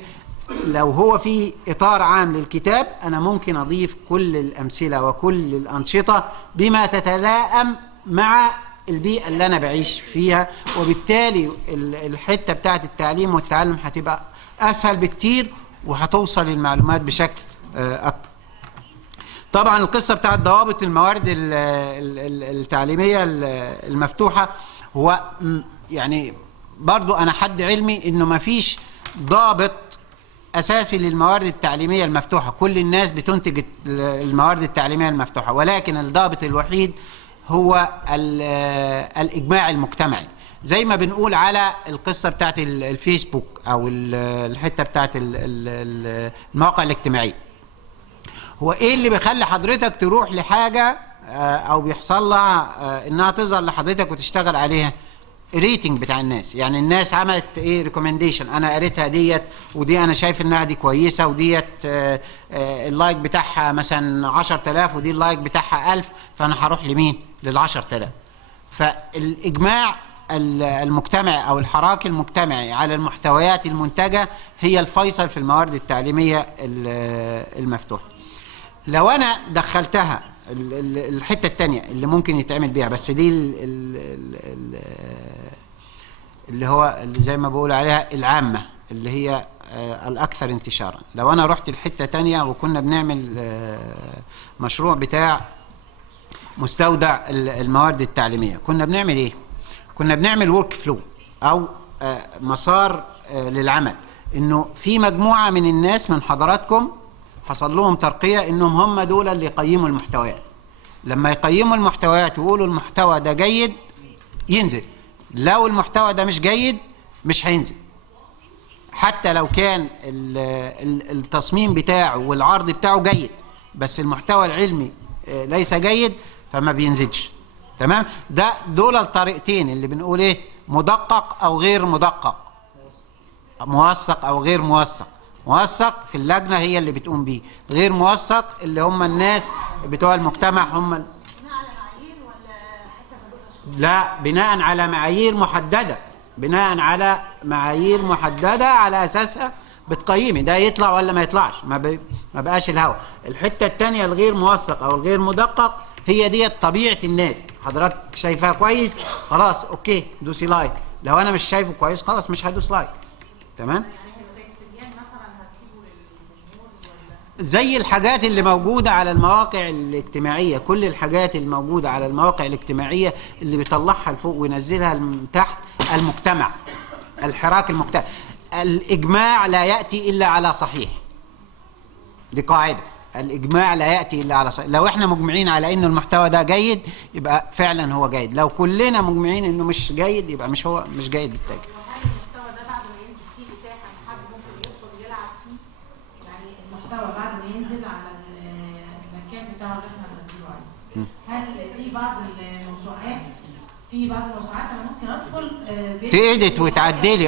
لو هو في إطار عام للكتاب أنا ممكن أضيف كل الأمثلة وكل الأنشطة بما تتلائم مع البيئة اللي أنا بعيش فيها، وبالتالي الحتة بتاعت التعليم والتعلم هتبقى أسهل بكتير، وهتوصل المعلومات بشكل أكبر. طبعا القصة بتاعت ضوابط الموارد التعليمية المفتوحة، هو يعني برضو أنا حد علمي إنه ما فيش ضابط أساسي للموارد التعليمية المفتوحة. كل الناس بتنتج الموارد التعليمية المفتوحة، ولكن الضابط الوحيد هو الإجماع المجتمعي. زي ما بنقول على القصة بتاعت الفيسبوك أو الحتة بتاعت المواقع الاجتماعية، هو إيه اللي بيخلي حضرتك تروح لحاجة أو بيحصل لها إنها تظهر لحضرتك وتشتغل عليها؟ الريتنج بتاع الناس. يعني الناس عملت ايه ريكومنديشن، انا قريتها ديت ودي انا شايف انها دي كويسه، وديت اللايك بتاعها مثلا 10,000 ودي اللايك بتاعها 1000، فانا هروح لمين؟ لل10,000. فالاجماع المجتمعي او الحراك المجتمعي على المحتويات المنتجه هي الفيصل في الموارد التعليميه المفتوحه. لو انا دخلتها الحته الثانيه اللي ممكن يتعمل بيها، بس دي اللي هو اللي زي ما بقول عليها العامه اللي هي الاكثر انتشارا. لو انا رحت الحته ثانيه وكنا بنعمل مشروع بتاع مستودع الموارد التعليميه، كنا بنعمل ايه؟ كنا بنعمل ورك فلو او مسار للعمل، انه في مجموعه من الناس من حضراتكم حصل لهم ترقية انهم هم دول اللي يقيموا المحتويات. لما يقيموا المحتويات ويقولوا المحتوى ده جيد ينزل، لو المحتوى ده مش جيد مش هينزل، حتى لو كان التصميم بتاعه والعرض بتاعه جيد بس المحتوى العلمي ليس جيد فما بينزلش. تمام؟ دول الطريقتين اللي بنقول ايه، مدقق او غير مدقق، موثق او غير موثق. موثق في اللجنة هي اللي بتقوم بيه، غير موثق اللي هم الناس بتوع المجتمع هم بناء على معايير ولا حسب الاشخاص؟ لا، بناء على معايير محددة، بناء على معايير محددة على أساسها بتقيمي ده يطلع ولا ما يطلعش، ما بقاش الهوى. الحتة التانية الغير موثق أو الغير مدقق هي دي طبيعة الناس، حضرتك شايفها كويس خلاص أوكي دوسي لايك، لو أنا مش شايفه كويس خلاص مش هدوس لايك. تمام؟ زي الحاجات اللي موجودة على المواقع الاجتماعية، كل الحاجات الموجودة على المواقع الاجتماعية اللي بيطلعها لفوق وينزلها من تحت، المجتمع، الحراك المجتمع. الإجماع لا يأتي إلا على صحيح، دي قاعدة، الإجماع لا يأتي إلا على صحيح. لو احنا مجمعين على إنه المحتوى ده جيد يبقى فعلا هو جيد، لو كلنا مجمعين إنه مش جيد يبقى مش جيد بالتالي. بعد ما ينزل على المكان بتاعه اللي احنا هننزله عليه، هل في بعض الموسوعات انا ممكن ادخل تيدت وتعدلي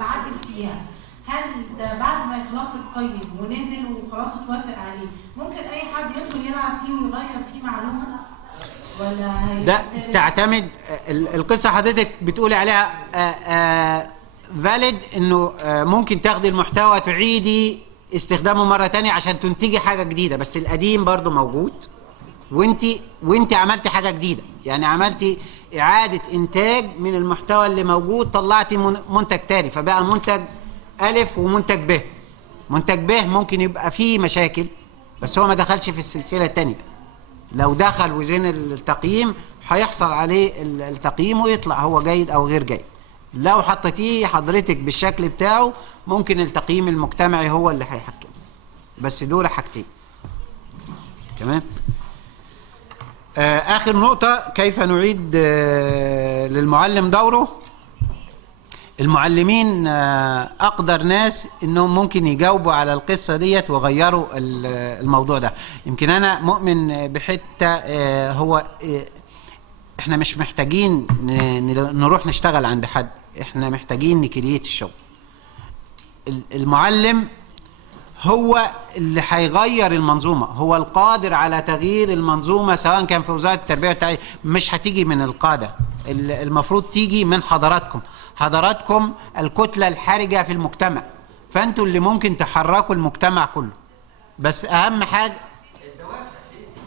بعدل فيها، هل ده بعد ما يخلص القيم ونزل وخلاص اتوافق عليه ممكن اي حد يدخل يلعب فيه ويغير فيه معلومه ولا ده تعتمد القصه حضرتك بتقولي عليها فاليد، انه ممكن تاخدي المحتوى تعيدي استخدامه مرة تانية عشان تنتجي حاجة جديدة، بس القديم برضو موجود وانت عملتي حاجة جديدة، يعني عملتي إعادة إنتاج من المحتوى اللي موجود، طلعتي منتج تاني فبقى منتج ألف ومنتج ب. منتج ب ممكن يبقى فيه مشاكل بس هو ما دخلش في السلسلة التانية، لو دخل وزين التقييم هيحصل عليه التقييم ويطلع هو جيد أو غير جيد. لو حطيتيه حضرتك بالشكل بتاعه ممكن التقييم المجتمعي هو اللي هيحكم. بس دول حاجتين. تمام. آخر نقطة، كيف نعيد للمعلم دوره؟ المعلمين أقدر ناس إنهم ممكن يجاوبوا على القصة ديت وغيروا الموضوع ده. يمكن أنا مؤمن بحتة هو إحنا مش محتاجين نروح نشتغل عند حد، إحنا محتاجين نكريت الشغل. المعلم هو اللي هيغير المنظومة، هو القادر على تغيير المنظومة سواء كان في وزارة التربية والتعليم. مش هتيجي من القادة، المفروض تيجي من حضراتكم. حضراتكم الكتلة الحرجة في المجتمع، فأنتوا اللي ممكن تحركوا المجتمع كله. بس أهم حاجة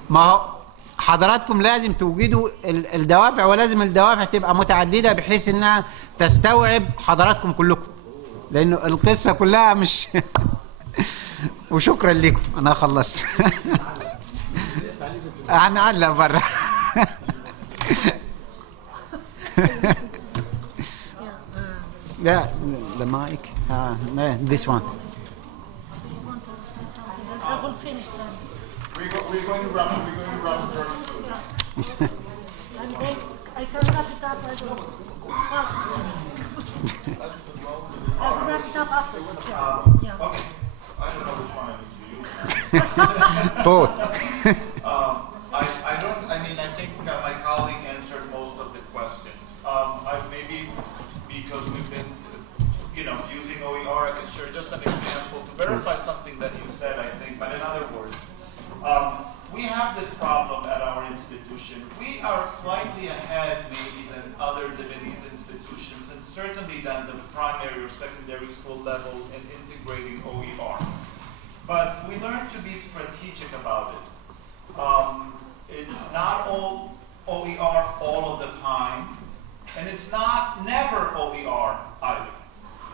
ما هو حضراتكم لازم توجدوا الدوافع، ولازم الدوافع تبقى متعددة بحيث أنها تستوعب حضراتكم كلكم، لأنه القصة كلها مش وشكرا لكم. أنا خلصت. هنعلق برا. Yeah, the mic. No, this one. We're going to wrap it. We're going to wrap it very soon. I can wrap it up. I don't know. I'll wrap it up afterwards. Yeah. Okay. I don't know which one I need to use. Both. I mean, I think my colleague answered most of the questions. Maybe because we've been, using OER, I can share just an example to verify something that you said, I think, but in other words, we have this problem at our institution. We are slightly ahead maybe than other Lebanese institutions, and certainly than the primary or secondary school level in integrating OER. But we learn to be strategic about it. It's not all OER all of the time, and it's not never OER either.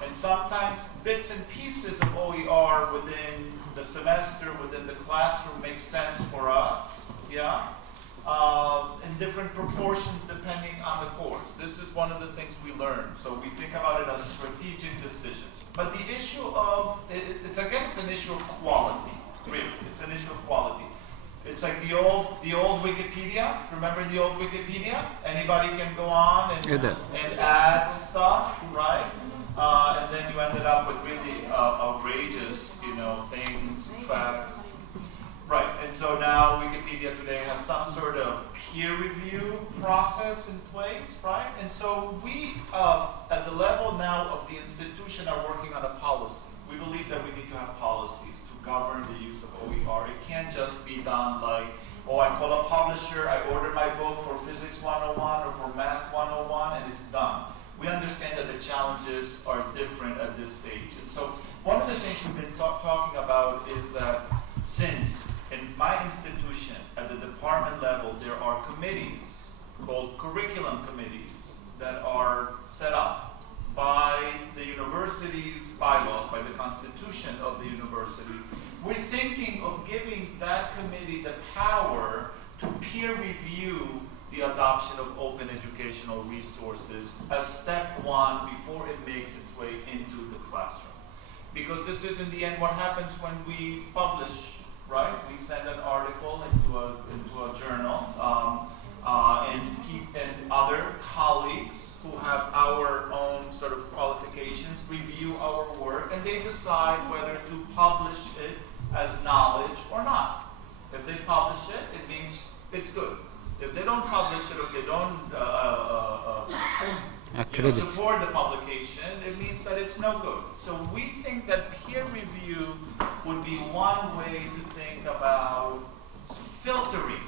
And sometimes bits and pieces of OER within the semester, within the classroom make sense for us, in different proportions depending on the course. This is one of the things we learn. So we think about it as strategic decisions. But the issue of, it's an issue of quality, really. It's an issue of quality. It's like the old Wikipedia. Remember the old Wikipedia? Anybody can go on and add stuff, right? And then you ended up with really outrageous, things, facts. Right, and so now Wikipedia today has some sort of peer review process in place, right? And so we, at the level now of the institution, are working on a policy. We believe that we need to have policies to govern the use of OER. It can't just be done like, oh, I call a publisher, I order my book for Physics 101 or for Math 101, and it's done. We understand that the challenges are different at this stage. And so one of the things we've been talking about is that since in my institution, at the department level, there are committees called curriculum committees that are set up by the university's bylaws, by the constitution of the university. We're thinking of giving that committee the power to peer review the adoption of open educational resources as step one before it makes its way into the classroom. Because this is in the end what happens when we publish, right? We send an article into a journal, and other colleagues who have our own sort of qualifications review our work, and they decide whether to publish it as knowledge or not. If they publish it, it means it's good. If they don't publish it, or if they don't support the publication, it means that it's no good. So we think that peer review would be one way to think about filtering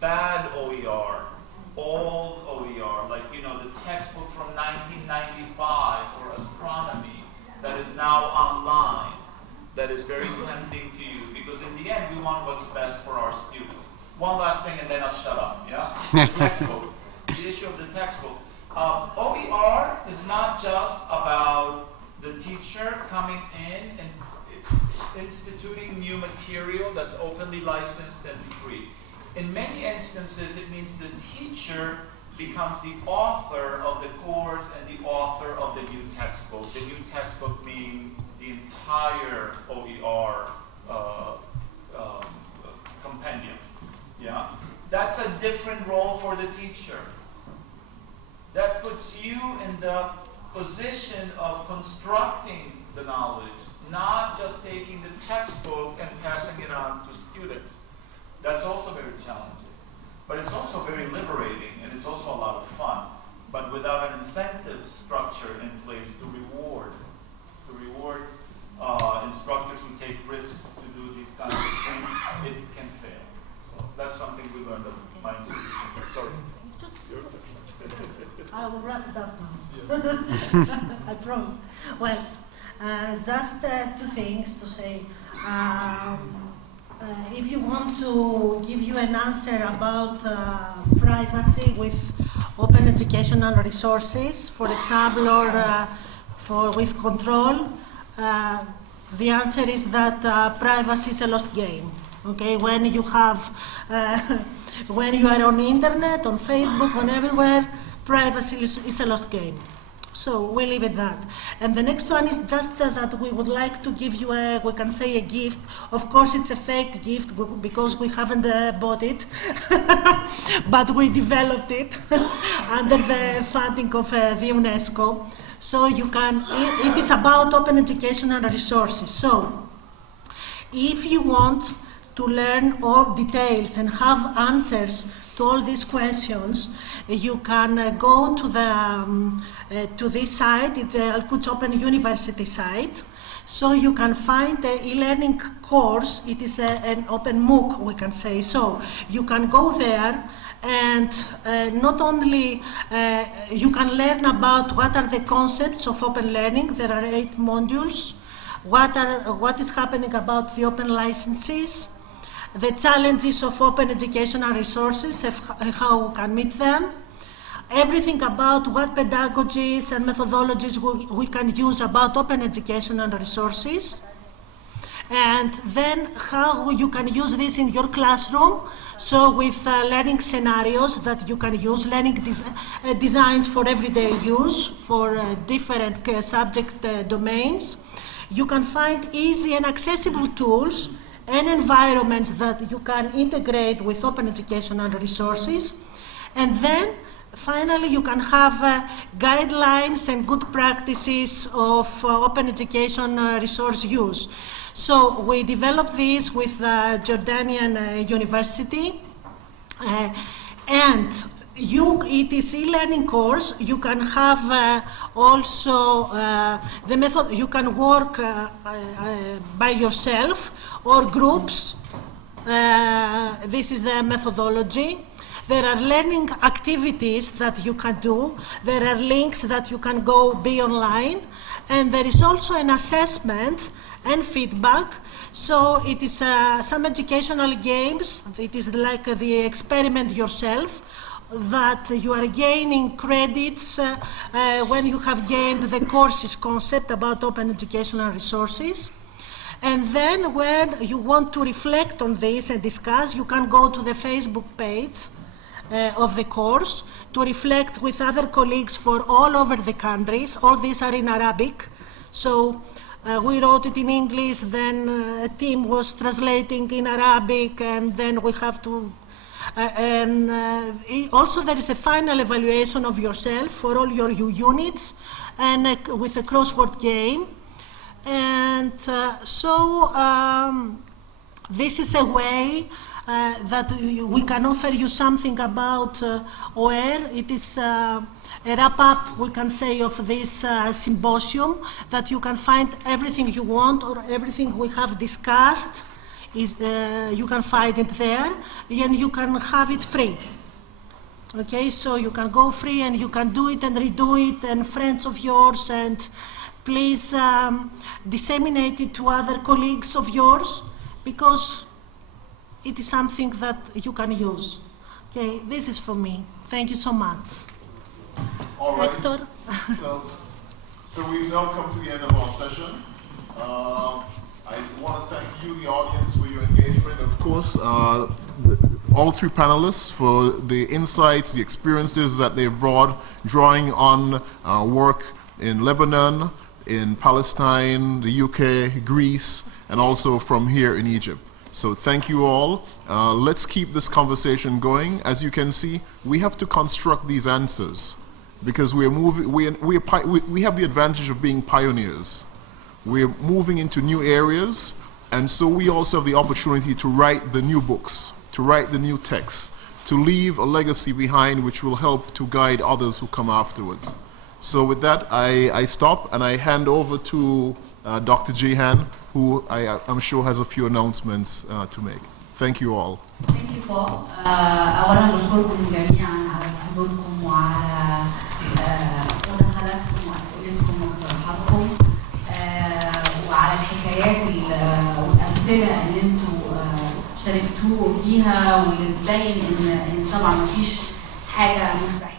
bad OER, old OER, like the textbook from 1995 for astronomy that is now online, that is very tempting to use, because in the end we want what's best for our students. One last thing and then I'll shut up, The textbook, the issue of the textbook. OER is not just about the teacher coming in and instituting new material that's openly licensed and free. in many instances, it means the teacher becomes the author of the course and the author of the new textbook. The new textbook being the entire OER compendium. Yeah, that's a different role for the teacher. That puts you in the position of constructing the knowledge, not just taking the textbook and passing it on to students. That's also very challenging. But it's also very liberating, and it's also a lot of fun. But without an incentive structure in place to reward instructors who take risks to do these kinds of things, it can fail. So that's something we learned at my institution. Sorry. I will wrap it up now. I promise. Well, just two things to say. If you want to give you an answer about privacy with open educational resources, for example, or with control, the answer is that privacy is a lost game. Okay, when you have, when you are on the internet, on Facebook, on everywhere, privacy is a lost game. So we leave it that. And the next one is just that we would like to give you a, we can say a gift. Of course it's a fake gift because we haven't bought it, but we developed it under the funding of the UNESCO. So you can, it is about open educational resources. So if you want to learn all details and have answers to all these questions, you can go to the to this site, the Al-Quds Open University site. So you can find the e-learning course. It is an open MOOC, we can say. So you can go there and not only you can learn about what are the concepts of open learning. There are 8 modules. What is happening about the open licenses, the challenges of open educational resources, how we can meet them, everything about what pedagogies and methodologies we can use about open educational resources, and then how you can use this in your classroom. So with learning scenarios that you can use, learning designs for everyday use for different subject domains. You can find easy and accessible tools and environments that you can integrate with open educational resources. And then finally you can have guidelines and good practices of open education resource use. So we developed this with Jordanian University, and it is e-learning course. You can have also the method. You can work by yourself or groups. This is the methodology. There are learning activities that you can do. There are links that you can go be online, and there is also an assessment and feedback. So it is some educational games. It is like the experiment yourself, that you are gaining credits when you have gained the course's concept about open educational resources. And then when you want to reflect on this and discuss, you can go to the Facebook page of the course to reflect with other colleagues for all over the countries. All these are in Arabic. So we wrote it in English, then a team was translating in Arabic, and then we have to also there is a final evaluation of yourself for all your units, and with a crossword game. And this is a way that we can offer you something about OER. It is a wrap-up, we can say, of this symposium, that you can find everything you want or everything we have discussed. You can find it there, and you can have it free. Okay, so you can go free and you can do it and redo it, and friends of yours, and please disseminate it to other colleagues of yours, because it is something that you can use. Okay, this is for me. Thank you so much. All right. Hector? So we've now come to the end of our session. I want to thank you, the audience, for your engagement. Of course, all three panelists for the insights, the experiences that they've brought, drawing on work in Lebanon, in Palestine, the UK, Greece, and also from here in Egypt. So thank you all. Let's keep this conversation going. As you can see, we have to construct these answers because we have the advantage of being pioneers. We're moving into new areas, and so we also have the opportunity to write the new books, to write the new texts, to leave a legacy behind which will help to guide others who come afterwards. So with that, I stop and I hand over to Dr. Jehan, who I'm sure has a few announcements to make. Thank you all. Thank you, Paul. أولاً بشكركم جميعاً على حضوركم وعلى مداخلاتكم وأسئلتكم واقتراحاتكم وعلى الحكايات والأمثلة اللي أنتوا شاركتوا بيها واللي بتبين إن طبعاً مفيش حاجة مستحيلة.